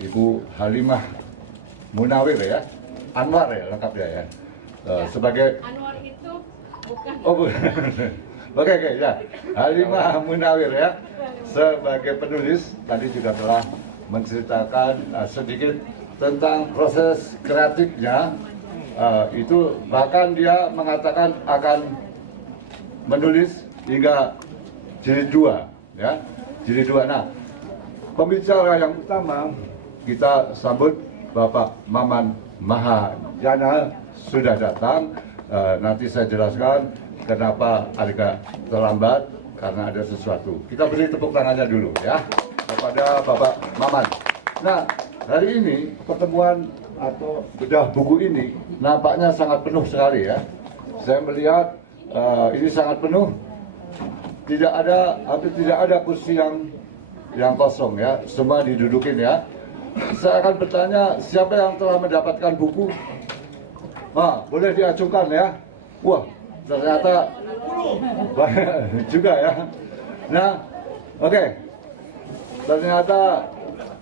Ibu Halimah Munawir ya, Anwar ya lengkapnya ya. Sebagai Anwar itu bukan. Oh bukan. Oke ya, Halimah Munawir ya, sebagai penulis tadi juga telah menceritakan sedikit tentang proses kreatifnya. Itu bahkan dia mengatakan akan menulis hingga jilid 2 ya, jilid 2. Nah, pembicara yang utama kita sambut Bapak Maman Mahajana sudah datang. Nanti saya jelaskan kenapa agak terlambat, karena ada sesuatu. Kita beri tepuk tangannya dulu ya kepada Bapak Maman. Nah, hari ini pertemuan atau bedah buku ini nampaknya sangat penuh sekali ya. Saya melihat ini sangat penuh. Hampir tidak ada kursi yang kosong ya. Semua didudukin ya. Saya akan bertanya, siapa yang telah mendapatkan buku? Boleh diajukan ya. Wah, ternyata banyak juga ya. Nah, oke. Ternyata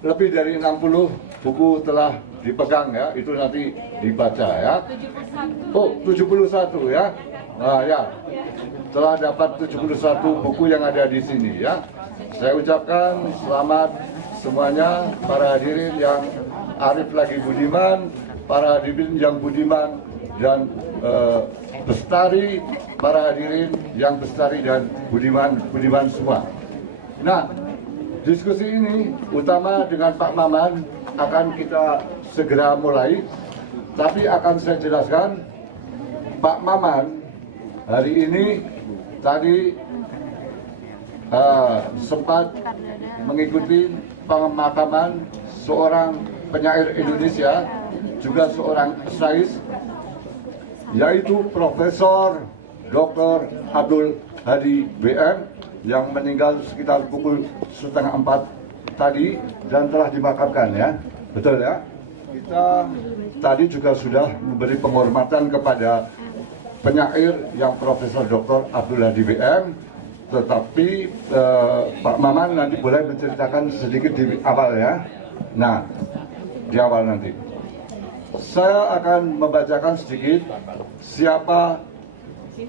lebih dari 60 buku telah dipegang ya, itu nanti dibaca ya. Oh, 71 ya. Nah ya, telah dapat 71 buku yang ada di sini ya. Saya ucapkan selamat semuanya, para hadirin yang arif lagi budiman, para hadirin yang budiman dan bestari, para hadirin yang bestari dan budiman semua. Nah, diskusi ini utama dengan Pak Maman akan kita segera mulai, tapi akan saya jelaskan Pak Maman hari ini tadi sempat mengikuti pemakaman seorang penyair Indonesia, juga seorang esais, yaitu Profesor Dr. Abdul Hadi WM, yang meninggal sekitar pukul 3:30 tadi dan telah dimakamkan ya. Betul ya? Kita tadi juga sudah memberi penghormatan kepada penyair yang Profesor Dr. Abdul Hadi WM, tetapi Pak Maman nanti boleh menceritakan sedikit di awal ya. Nah, di awal nanti saya akan membacakan sedikit siapa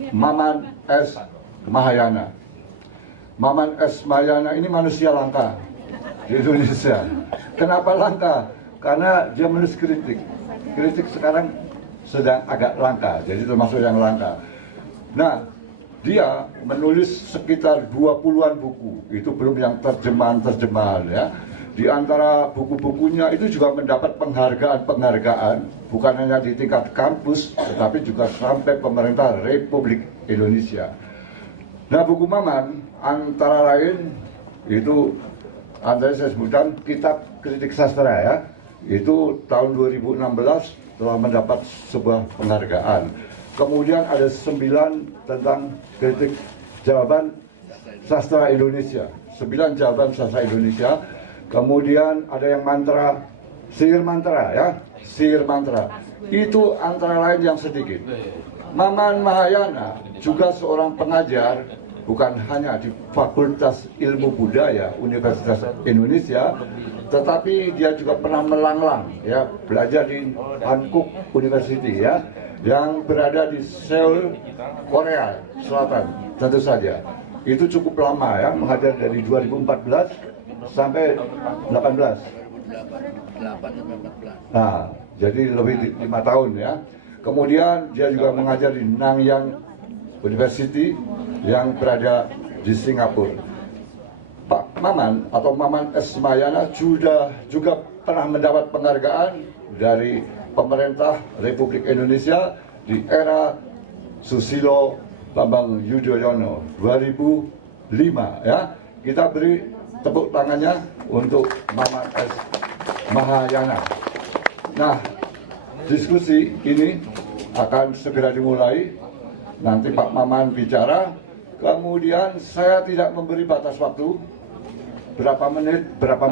Maman S. Mahayana. Maman S. Mahayana ini manusia langka di Indonesia. Kenapa langka? Karena dia menulis kritik. Kritik sekarang sedang agak langka, jadi termasuk yang langka. Nah, dia menulis sekitar 20-an buku, itu belum yang terjemahan ya. Di antara buku-bukunya itu juga mendapat penghargaan, bukan hanya di tingkat kampus, tetapi juga sampai pemerintah Republik Indonesia. Nah, buku Maman antara lain itu, antara saya sebutkan kitab kritik sastra ya, itu tahun 2016 telah mendapat sebuah penghargaan. Kemudian ada 9 tentang kritik jawaban sastra Indonesia, 9 jawaban sastra Indonesia. Kemudian ada yang mantra, sihir mantra ya, sihir mantra. Itu antara lain yang sedikit. Maman Mahayana juga seorang pengajar, bukan hanya di Fakultas Ilmu Budaya Universitas Indonesia, tetapi dia juga pernah melanglang ya, belajar di Hankook University ya, yang berada di Seoul, Korea Selatan. Tentu saja itu cukup lama ya, mengajar dari 2014 sampai 18. Nah, jadi lebih 5 tahun ya. Kemudian dia juga mengajar di Nanyang University yang berada di Singapura. Pak Maman atau Maman S. Mayana juga pernah mendapat penghargaan dari pemerintah Republik Indonesia di era Susilo Bambang Yudhoyono 2005 ya. Kita beri tepuk tangannya untuk Maman S. Mahayana. Nah, diskusi ini akan segera dimulai. Nanti Pak Maman bicara, kemudian saya tidak memberi batas waktu berapa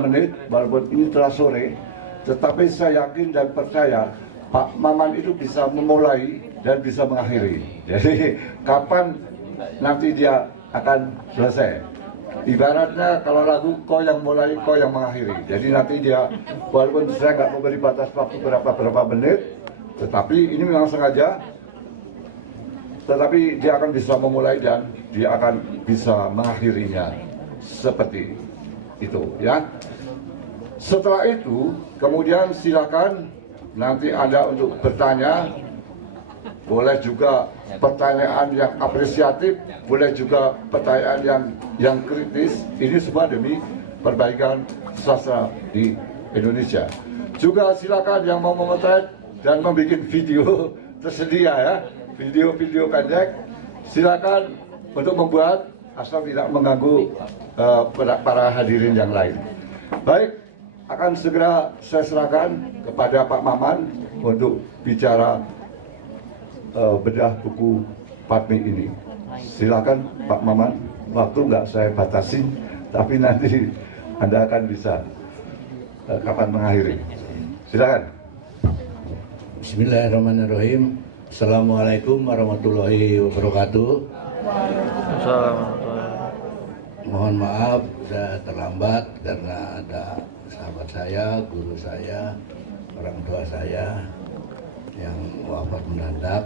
menit, walaupun ini telah sore, tetapi saya yakin dan percaya Pak Maman itu bisa memulai dan bisa mengakhiri. Jadi kapan nanti dia akan selesai. Ibaratnya kalau lagu kau yang mulai, kau yang mengakhiri. Jadi nanti dia, walaupun saya nggak memberi batas waktu berapa menit, tetapi ini memang sengaja, tetapi dia akan bisa memulai dan dia akan bisa mengakhirinya seperti itu ya. Setelah itu kemudian silakan nanti Anda untuk bertanya, boleh juga pertanyaan yang apresiatif, boleh juga pertanyaan yang kritis. Ini semua demi perbaikan sastra di Indonesia. Juga silakan yang mau memotret dan membuat video tersedia ya, video-video pendek, silakan untuk membuat asal tidak mengganggu para hadirin yang lain. Baik, akan segera saya serahkan kepada Pak Maman untuk bicara bedah buku Padmi ini. Silakan Pak Maman, waktu nggak saya batasi, tapi nanti Anda akan bisa kapan mengakhiri. Silakan. Bismillahirrahmanirrahim. Assalamualaikum warahmatullahi wabarakatuh. Mohon maaf saya terlambat karena ada sahabat saya, guru saya, orang tua saya yang wafat mendadak.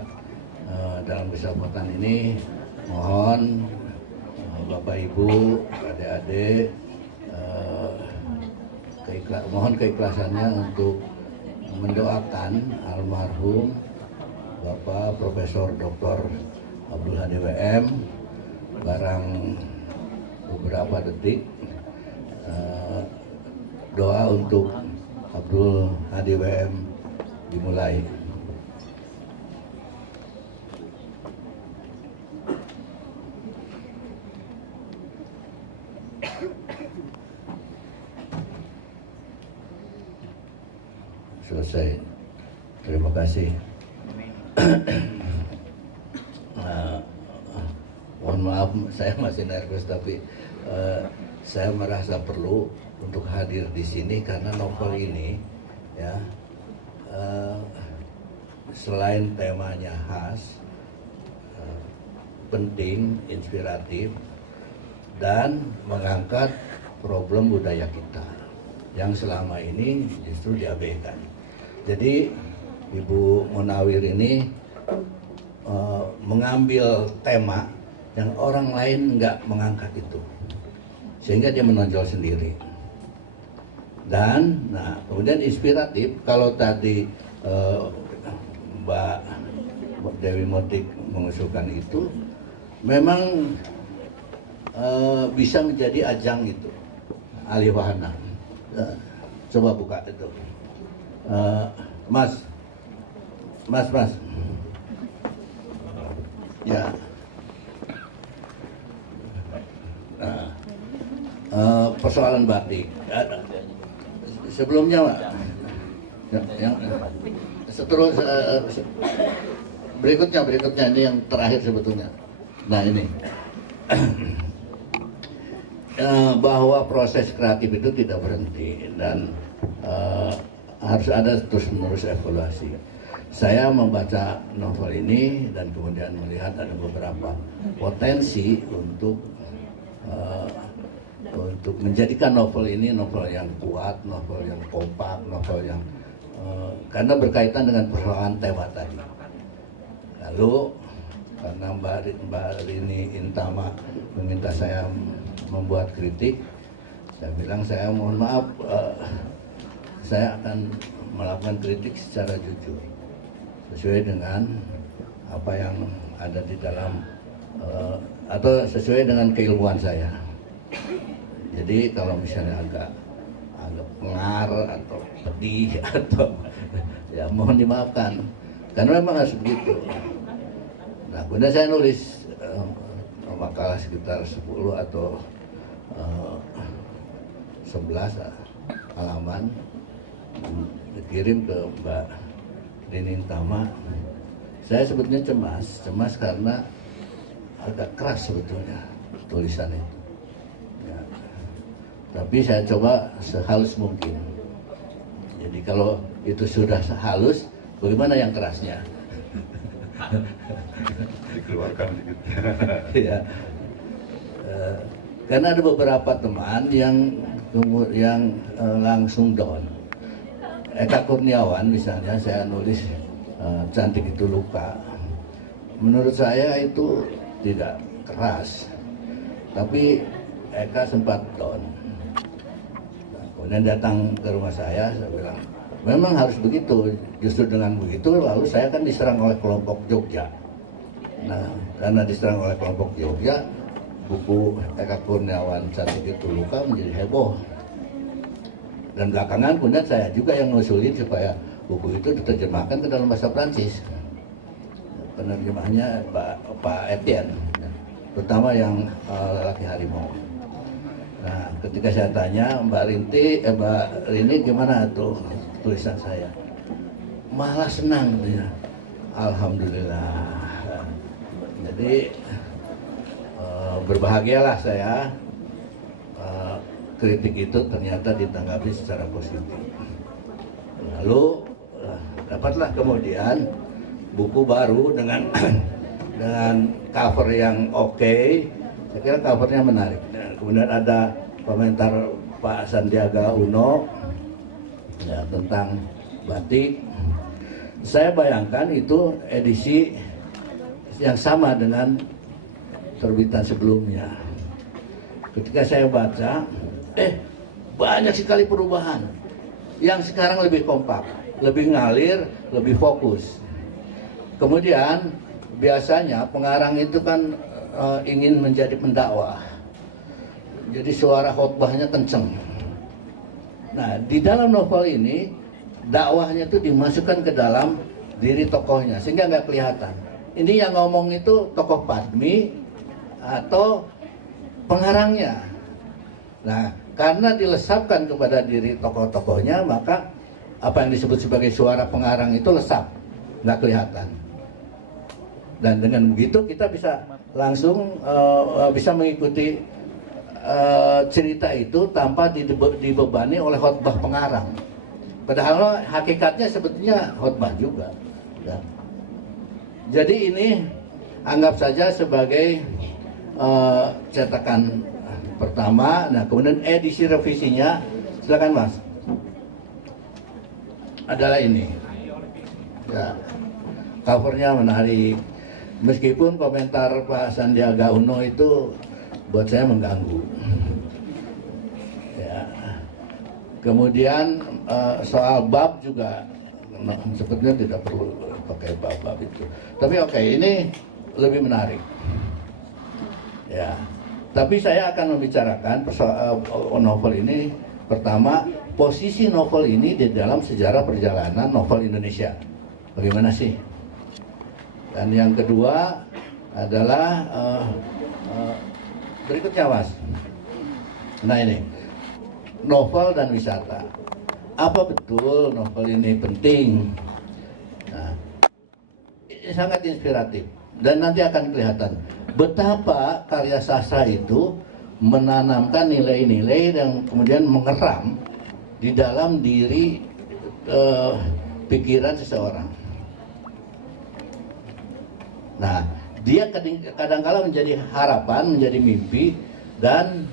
Dalam kesempatan ini mohon Bapak Ibu, adik-adik, mohon keikhlasannya untuk mendoakan almarhum Bapak Profesor Dr. Abdul Hadi WM. Barang beberapa detik doa untuk Abdul Hadi WM dimulai. Selesai. Terima kasih. Mohon maaf, saya masih nervous, tapi saya merasa perlu untuk hadir di sini karena novel ini, ya, selain temanya khas, penting, inspiratif, dan mengangkat problem budaya kita yang selama ini justru diabaikan. Jadi Ibu Munawir ini mengambil tema yang orang lain nggak mengangkat itu, sehingga dia menonjol sendiri. Dan nah kemudian inspiratif, kalau tadi Mbak Dewi Motik mengusulkan itu, memang bisa menjadi ajang itu, alih wahana. Coba buka itu, Mas. Ya. Persoalan batik. Sebelumnya, Pak, yang seterus berikutnya ini yang terakhir sebetulnya. Nah ini. Bahwa proses kreatif itu tidak berhenti dan harus ada terus-menerus evaluasi. Saya membaca novel ini dan kemudian melihat ada beberapa potensi untuk menjadikan novel ini novel yang kuat, novel yang kompak, novel yang karena berkaitan dengan persoalan tema tadi. Lalu karena Mbak Rini Intama meminta saya membuat kritik, saya bilang saya mohon maaf, saya akan melakukan kritik secara jujur sesuai dengan apa yang ada di dalam atau sesuai dengan keilmuan saya. Jadi kalau misalnya agak pengar atau pedih atau ya mohon dimaafkan, karena memang harus begitu. Nah, kemudian saya nulis makalah sekitar 10 atau 11 halaman, dikirim ke Mbak Nining Tama. Saya sebetulnya cemas karena agak keras sebetulnya tulisan itu. Ya. Tapi saya coba sehalus mungkin. Jadi kalau itu sudah halus, bagaimana yang kerasnya? Dikeluarkan sedikit. Ya. Karena ada beberapa teman yang langsung down. Eka Kurniawan misalnya, saya nulis Cantik Itu Luka. Menurut saya itu tidak keras, tapi Eka sempat down. Kemudian datang ke rumah saya bilang, memang harus begitu. Justru dengan begitu, lalu saya kan diserang oleh kelompok Jogja. Nah, karena diserang oleh kelompok Jogja, buku Eka Kurniawan Cantik Itu Luka menjadi heboh. Dan belakangan kemudian saya juga yang ngusulin supaya buku itu diterjemahkan ke dalam bahasa Prancis. Penerjemahnya Pak Etienne, terutama yang Lelaki Harimau. Nah, ketika saya tanya Mbak Rini gimana tuh tulisan saya, malah senang ya. Alhamdulillah. Jadi berbahagialah saya, kritik itu ternyata ditanggapi secara positif. Lalu dapatlah kemudian buku baru dengan dengan cover yang oke. Saya kira covernya menarik. Kemudian ada komentar Pak Sandiaga Uno ya, tentang batik. Saya bayangkan itu edisi yang sama dengan terbitan sebelumnya. Ketika saya baca, banyak sekali perubahan. Yang sekarang lebih kompak, lebih ngalir, lebih fokus. Kemudian biasanya pengarang itu kan ingin menjadi pendakwah. Jadi suara khotbahnya kenceng. Nah, di dalam novel ini dakwahnya itu dimasukkan ke dalam diri tokohnya sehingga nggak kelihatan. Ini yang ngomong itu tokoh Padmi atau pengarangnya. Nah, karena dilesapkan kepada diri tokoh-tokohnya, maka apa yang disebut sebagai suara pengarang itu lesap, nggak kelihatan. Dan dengan begitu kita bisa langsung bisa mengikuti cerita itu tanpa dibebani oleh khotbah pengarang. Padahal hakikatnya sebetulnya khotbah juga. Ya. Jadi ini anggap saja sebagai cetakan pertama. Nah, kemudian edisi revisinya, silakan Mas. Adalah ini. Ya. Covernya menarik. Meskipun komentar Pak Sandiaga Uno itu buat saya mengganggu. Ya. Kemudian soal bab juga sepertinya tidak perlu pakai bab-bab itu. Tapi oke, ini lebih menarik. Ya. Tapi saya akan membicarakan novel ini. Pertama, posisi novel ini di dalam sejarah perjalanan novel Indonesia. Bagaimana sih? Dan yang kedua adalah berikutnya, Mas. Nah, ini novel dan wisata. Apa betul novel ini penting? Nah, ini sangat inspiratif dan nanti akan kelihatan betapa karya sastra itu menanamkan nilai-nilai yang kemudian mengeram di dalam diri pikiran seseorang. Nah, dia kadang-kala menjadi harapan, menjadi mimpi, dan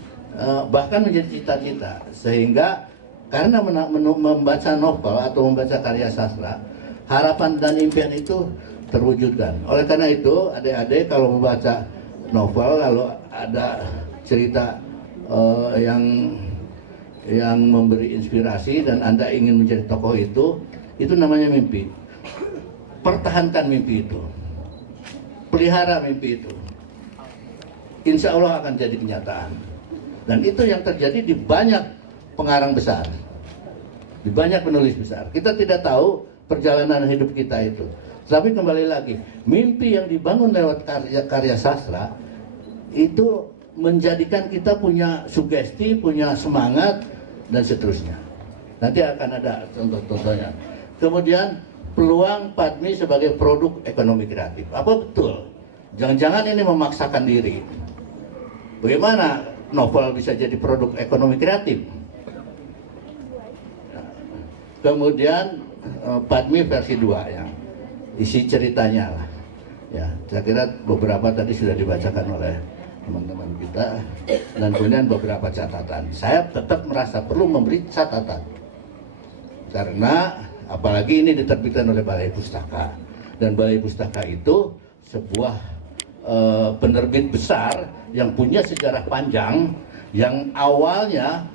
bahkan menjadi cita-cita. Sehingga karena membaca novel atau membaca karya sastra, harapan dan impian itu terwujudkan. Oleh karena itu, adik-adik kalau membaca novel lalu ada cerita yang memberi inspirasi dan Anda ingin menjadi tokoh itu namanya mimpi. Pertahankan mimpi itu. Pelihara mimpi itu. insya Allah akan jadi kenyataan. Dan itu yang terjadi di banyak pengarang besar, di banyak penulis besar. Kita tidak tahu perjalanan hidup kita itu. Tapi kembali lagi, mimpi yang dibangun lewat karya sastra itu menjadikan kita punya sugesti, punya semangat, dan seterusnya. Nanti akan ada contoh-contohnya. Kemudian peluang Padmi sebagai produk ekonomi kreatif. Apa betul? Jangan-jangan ini memaksakan diri. Bagaimana novel bisa jadi produk ekonomi kreatif? Kemudian Padmi versi 2 ya, isi ceritanya lah. Ya, saya kira beberapa tadi sudah dibacakan oleh teman-teman kita, dan kemudian beberapa catatan. Saya tetap merasa perlu memberi catatan karena apalagi ini diterbitkan oleh Balai Pustaka, dan Balai Pustaka itu sebuah penerbit besar yang punya sejarah panjang, yang awalnya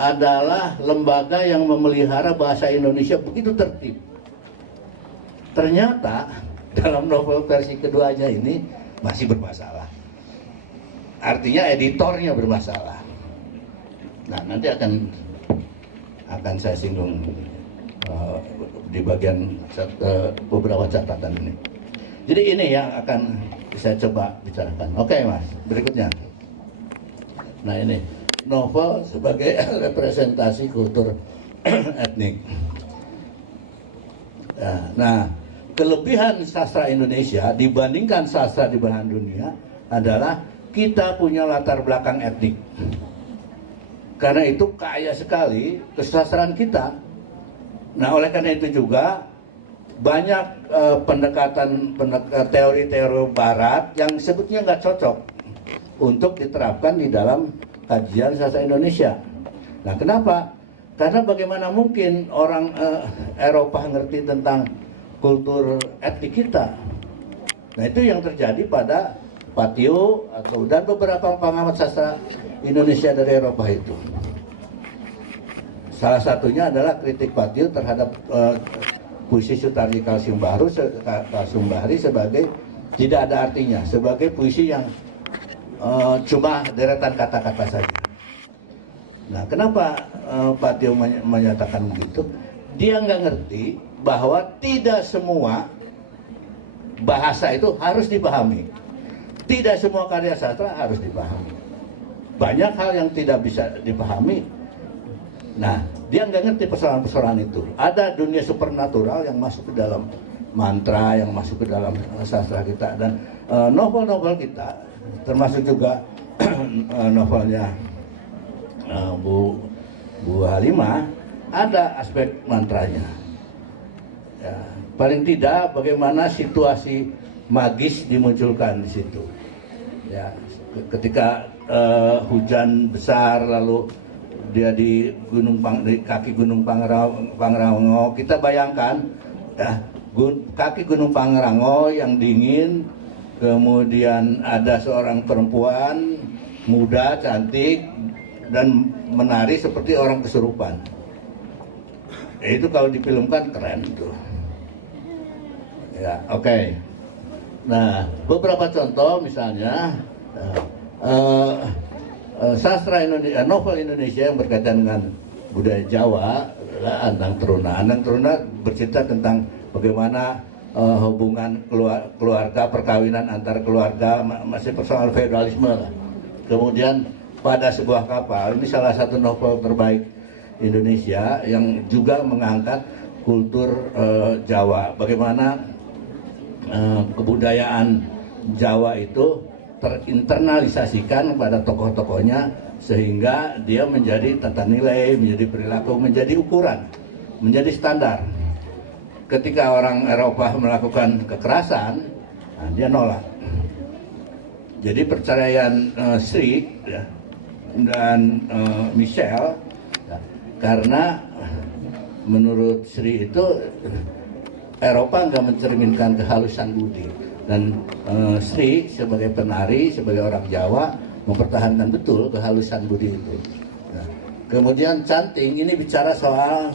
adalah lembaga yang memelihara bahasa Indonesia begitu tertib. Ternyata dalam novel versi keduanya ini masih bermasalah. Artinya editornya bermasalah. Nah, nanti akan saya singgung di bagian beberapa catatan ini. Jadi ini yang akan saya coba bicarakan. Oke, Mas, berikutnya. Nah, ini novel sebagai representasi kultur etnik. Nah, kelebihan sastra Indonesia dibandingkan sastra di belahan dunia adalah kita punya latar belakang etnik. Karena itu kaya sekali kesusastraan kita. Nah, oleh karena itu juga banyak pendekatan teori-teori barat yang sebetulnya nggak cocok untuk diterapkan di dalam kajian sastra Indonesia. Nah, kenapa? Karena bagaimana mungkin orang Eropa ngerti tentang kultur etnik kita. Nah, itu yang terjadi pada Patio dan beberapa pengamat sastra Indonesia dari Eropa itu. Salah satunya adalah kritik Patio terhadap puisi Sutarji Kalsiumbahri sebagai tidak ada artinya, sebagai puisi yang cuma deretan kata-kata saja. Nah, kenapa Patio menyatakan begitu? Dia nggak ngerti bahwa tidak semua bahasa itu harus dipahami. Tidak semua karya sastra harus dipahami. Banyak hal yang tidak bisa dipahami. Nah, dia nggak ngerti persoalan-persoalan itu. Ada dunia supernatural yang masuk ke dalam mantra, yang masuk ke dalam sastra kita. Dan novel-novel kita, termasuk juga novelnya Bu Halimah, ada aspek mantranya. Ya, paling tidak bagaimana situasi magis dimunculkan di situ. Ya, ketika hujan besar lalu dia di kaki Gunung Pangrango, kita bayangkan ya, kaki Gunung Pangrango yang dingin, kemudian ada seorang perempuan muda cantik dan menari seperti orang kesurupan. Itu kalau difilmkan keren tuh. Ya, oke. Nah, beberapa contoh misalnya sastra Indonesia, novel Indonesia yang berkaitan dengan budaya Jawa adalah Andang Teruna. Andang Teruna bercerita tentang bagaimana hubungan keluarga, perkawinan antar keluarga, masih persoalan feodalisme lah. Kemudian pada sebuah kapal, ini salah satu novel terbaik Indonesia yang juga mengangkat kultur Jawa. Bagaimana kebudayaan Jawa itu terinternalisasikan pada tokoh-tokohnya sehingga dia menjadi tata nilai, menjadi perilaku, menjadi ukuran, menjadi standar. Ketika orang Eropa melakukan kekerasan, nah, dia nolak. Jadi perceraian Sri ya, dan Michelle ya, karena menurut Sri itu Eropa nggak mencerminkan kehalusan budi, dan Sri sebagai penari, sebagai orang Jawa mempertahankan betul kehalusan budi itu. Nah, kemudian Canting ini bicara soal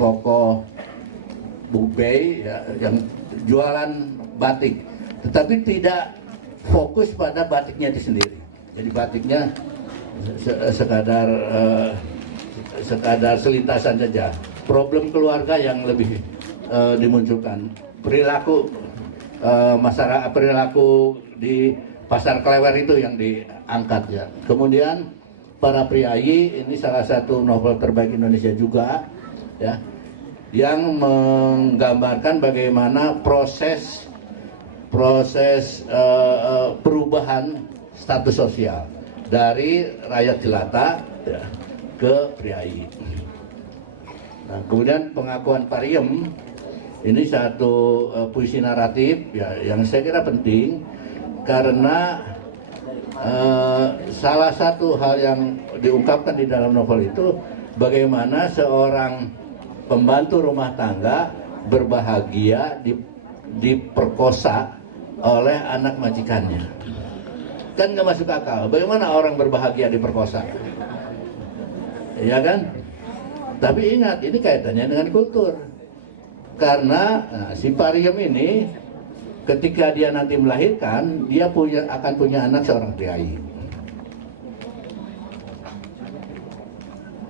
tokoh Bu Bey ya, yang jualan batik, tetapi tidak fokus pada batiknya itu sendiri. Jadi batiknya sekadar selintasan saja. Problem keluarga yang lebih dimunculkan, perilaku masyarakat, perilaku di pasar Klewer itu yang diangkat ya. Kemudian para priayi, ini salah satu novel terbaik Indonesia juga ya, yang menggambarkan bagaimana proses perubahan status sosial dari rakyat jelata ya, ke priayi. Nah, kemudian pengakuan Pariem, ini satu puisi naratif ya, yang saya kira penting karena salah satu hal yang diungkapkan di dalam novel itu bagaimana seorang pembantu rumah tangga berbahagia diperkosa oleh anak majikannya. Kan nggak masuk akal. Bagaimana orang berbahagia diperkosa? Ya kan? Tapi ingat, ini kaitannya dengan kultur. Karena si Pariem ini ketika dia nanti melahirkan, dia akan punya anak seorang priayi.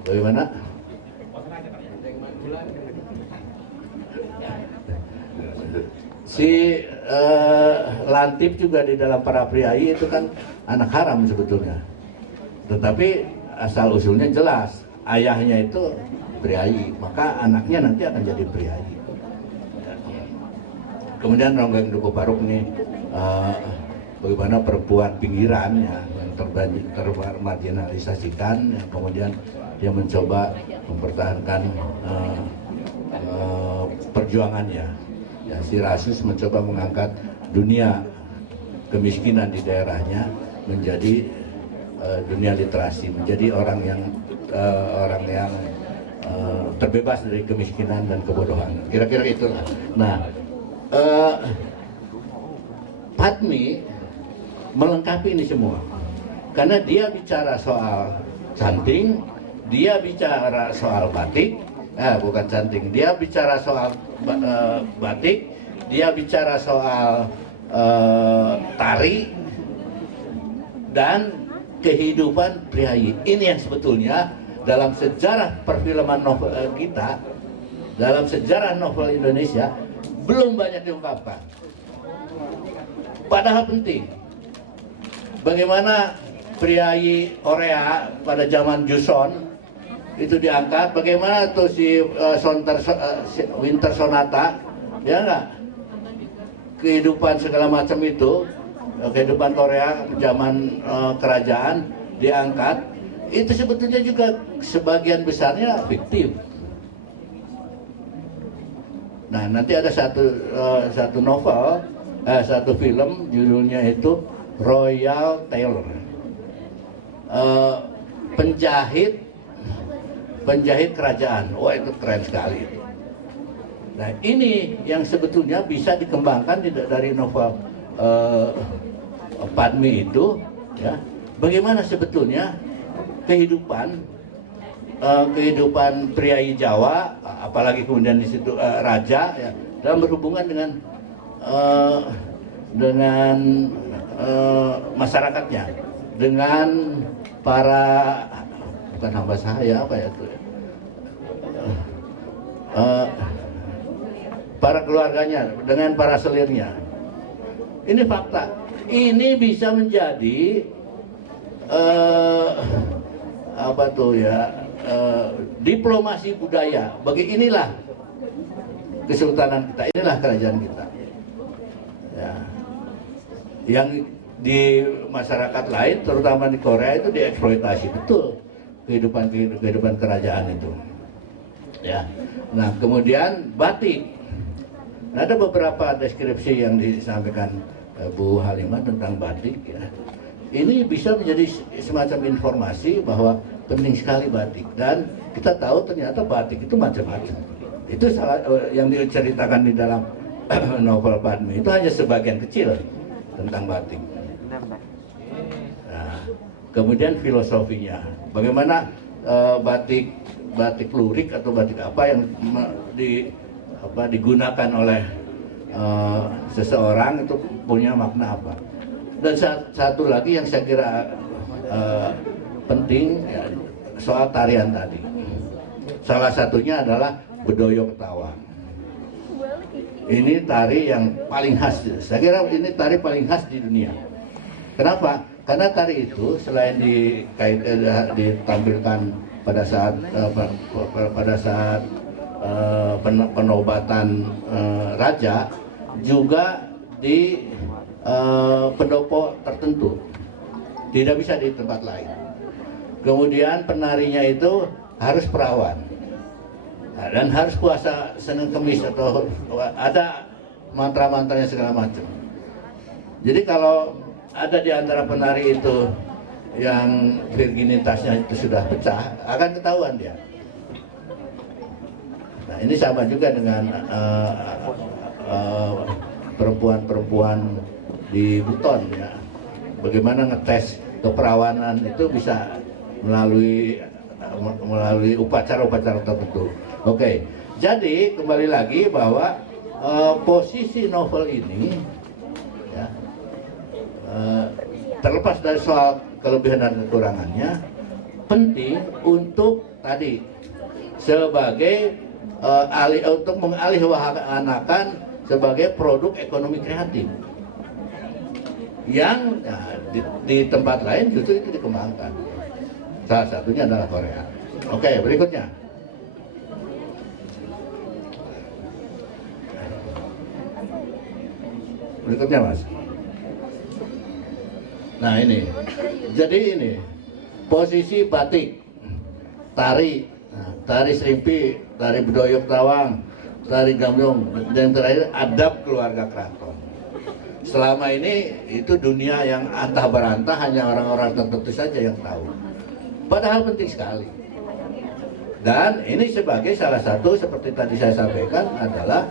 Bagaimana? Si Lantip juga di dalam para priayi itu kan anak haram sebetulnya. Tetapi asal usulnya jelas, ayahnya itu priayi, maka anaknya nanti akan jadi priayi. Kemudian Ronggeng Duku Paruk nih bagaimana perempuan pinggiran ya, yang termarginalisasikan, yang kemudian dia mencoba mempertahankan perjuangannya. Ya, si Rasus mencoba mengangkat dunia kemiskinan di daerahnya menjadi dunia literasi, menjadi orang yang terbebas dari kemiskinan dan kebodohan. Kira-kira itulah. Nah, Padmi melengkapi ini semua karena dia bicara soal canting, dia bicara soal batik, bukan canting, dia bicara soal batik, dia bicara soal tari dan kehidupan priayi. Ini yang sebetulnya dalam sejarah perfilman novel kita, dalam sejarah novel Indonesia belum banyak diungkapkan. Padahal penting. Bagaimana priayi Korea pada zaman Joseon itu diangkat, bagaimana tuh si Winter Sonata, ya enggak? Kehidupan segala macam itu, kehidupan Korea zaman kerajaan diangkat, itu sebetulnya juga sebagian besarnya fiktif. Nah, nanti ada satu novel, satu film judulnya itu Royal Tailor, penjahit kerajaan. Wah, itu keren sekali. Nah, ini yang sebetulnya bisa dikembangkan dari novel Padmi itu, ya. Bagaimana sebetulnya kehidupan priayi Jawa, apalagi kemudian di situ raja, ya, dalam berhubungan dengan masyarakatnya, dengan para, bukan hamba sahaya, apa ya itu, para keluarganya, dengan para selirnya. Ini fakta. Ini bisa menjadi apa tuh ya, diplomasi budaya. Bagi inilah kesultanan kita, inilah kerajaan kita. Ya. Yang di masyarakat lain, terutama di Korea itu dieksploitasi betul kehidupan kerajaan itu. Ya. Nah, kemudian batik. Nah, ada beberapa deskripsi yang disampaikan Bu Halimah tentang batik. Ya. Ini bisa menjadi semacam informasi bahwa penting sekali batik, dan kita tahu ternyata batik itu macam-macam. Itu salah yang diceritakan di dalam novel Padmi itu hanya sebagian kecil tentang batik. Nah, kemudian filosofinya, bagaimana batik lurik atau batik apa yang digunakan oleh seseorang itu punya makna apa. Dan satu lagi yang saya kira penting ya, soal tarian tadi. Salah satunya adalah Bedoyo Ketawang. Ini tari yang paling khas. Saya kira ini tari paling khas di dunia. Kenapa? Karena tari itu selain ditampilkan pada saat penobatan raja, juga di pendopo tertentu, tidak bisa di tempat lain. Kemudian penarinya itu harus perawan dan harus puasa Senin Kemis atau ada mantra-mantranya segala macam. Jadi kalau ada di antara penari itu yang virginitasnya itu sudah pecah, akan ketahuan dia. Nah, ini sama juga dengan perempuan-perempuan di Buton ya. Bagaimana ngetes keperawanan itu bisa melalui upacara-upacara tertentu. Oke, jadi kembali lagi bahwa posisi novel ini ya, terlepas dari soal kelebihan dan kekurangannya, penting untuk tadi sebagai untuk mengalihwahanakan sebagai produk ekonomi kreatif yang di tempat lain justru itu dikembangkan. Salah satunya adalah Korea. Oke, berikutnya. Berikutnya, Mas. Nah, ini. Jadi ini posisi batik, tari, tari serimpi, tari Bedoyo Ketawang, tari gambyong, dan terakhir adab keluarga keraton. Selama ini itu dunia yang antah berantah, hanya orang-orang tertentu saja yang tahu. Padahal penting sekali. Dan ini sebagai salah satu, seperti tadi saya sampaikan, adalah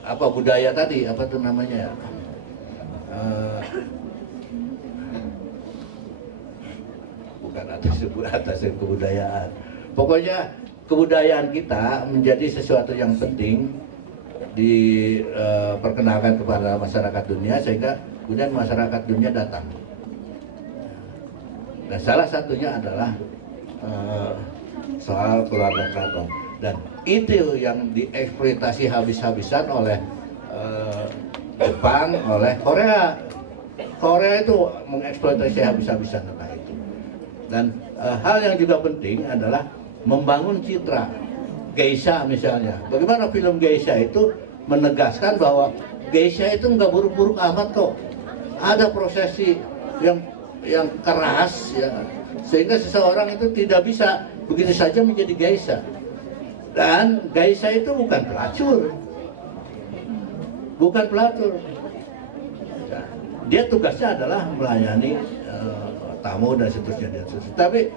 apa budaya tadi, apa itu namanya? Bukan atas kebudayaan. Pokoknya kebudayaan kita menjadi sesuatu yang penting diperkenalkan kepada masyarakat dunia, sehingga kemudian masyarakat dunia datang. Dan salah satunya adalah soal keluarga keraton. Dan itu yang dieksploitasi habis-habisan oleh Jepang, oleh Korea. Korea itu mengeksploitasi habis-habisan tentang itu. Dan hal yang juga penting adalah membangun citra geisha misalnya. Bagaimana film geisha itu menegaskan bahwa geisha itu nggak buruk-buruk amat kok. Ada prosesi yang keras ya, sehingga seseorang itu tidak bisa begitu saja menjadi geisha. Dan geisha itu bukan pelacur, bukan pelacur. Dia tugasnya adalah melayani tamu dan seterusnya. Tapi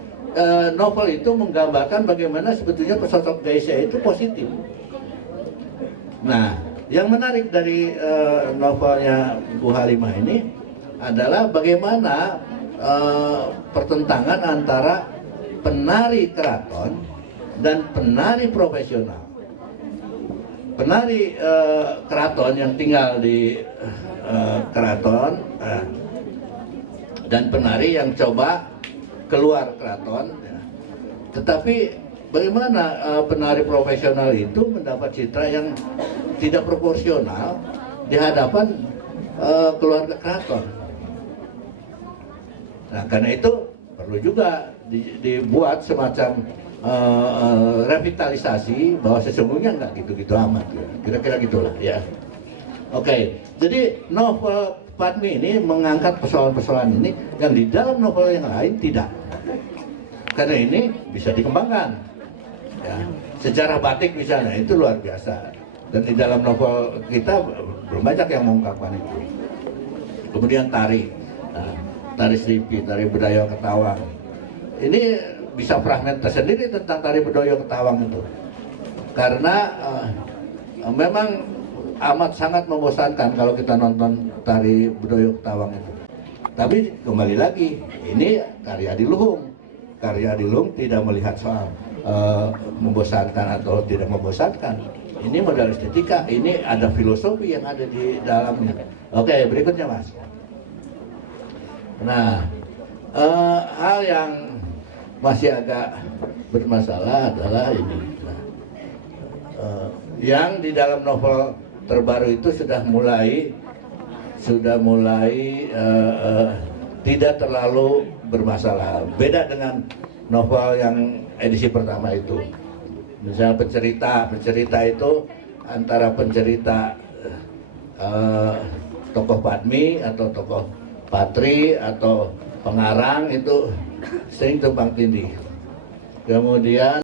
novel itu menggambarkan bagaimana sebetulnya sosok geisha itu positif. Nah, yang menarik dari novelnya Bu Halimah ini adalah bagaimana pertentangan antara penari keraton dan penari profesional. Penari keraton yang tinggal di keraton dan penari yang coba keluar keraton, tetapi bagaimana penari profesional itu mendapat citra yang tidak proporsional di hadapan keluarga keraton. Nah, karena itu perlu juga dibuat semacam revitalisasi bahwa sesungguhnya nggak gitu-gitu amat, ya. Kira-kira gitulah ya. Oke, jadi novel Padmi ini mengangkat persoalan-persoalan ini yang di dalam novel yang lain tidak. Karena ini bisa dikembangkan. Ya, sejarah batik misalnya itu luar biasa. Dan di dalam novel kita belum banyak yang mengungkapkan itu. Kemudian tari, tari serimpi, tari Bedoyo Ketawang. Ini bisa fragmen tersendiri tentang tari Bedoyo Ketawang itu. Karena memang amat sangat membosankan kalau kita nonton tari Bedoyo Ketawang itu. Tapi kembali lagi, ini karya Adiluhung. karya Dilung tidak melihat soal membosankan atau tidak membosankan. Ini modal estetika, ini ada filosofi yang ada di dalamnya. Oke, berikutnya Mas. Nah, hal yang masih agak bermasalah adalah ini. Nah, yang di dalam novel terbaru itu sudah mulai tidak terlalu bermasalah. Beda dengan novel yang edisi pertama itu. Misalnya pencerita itu antara pencerita tokoh Padmi atau tokoh Patri atau pengarang itu sering tumpang tindih. Kemudian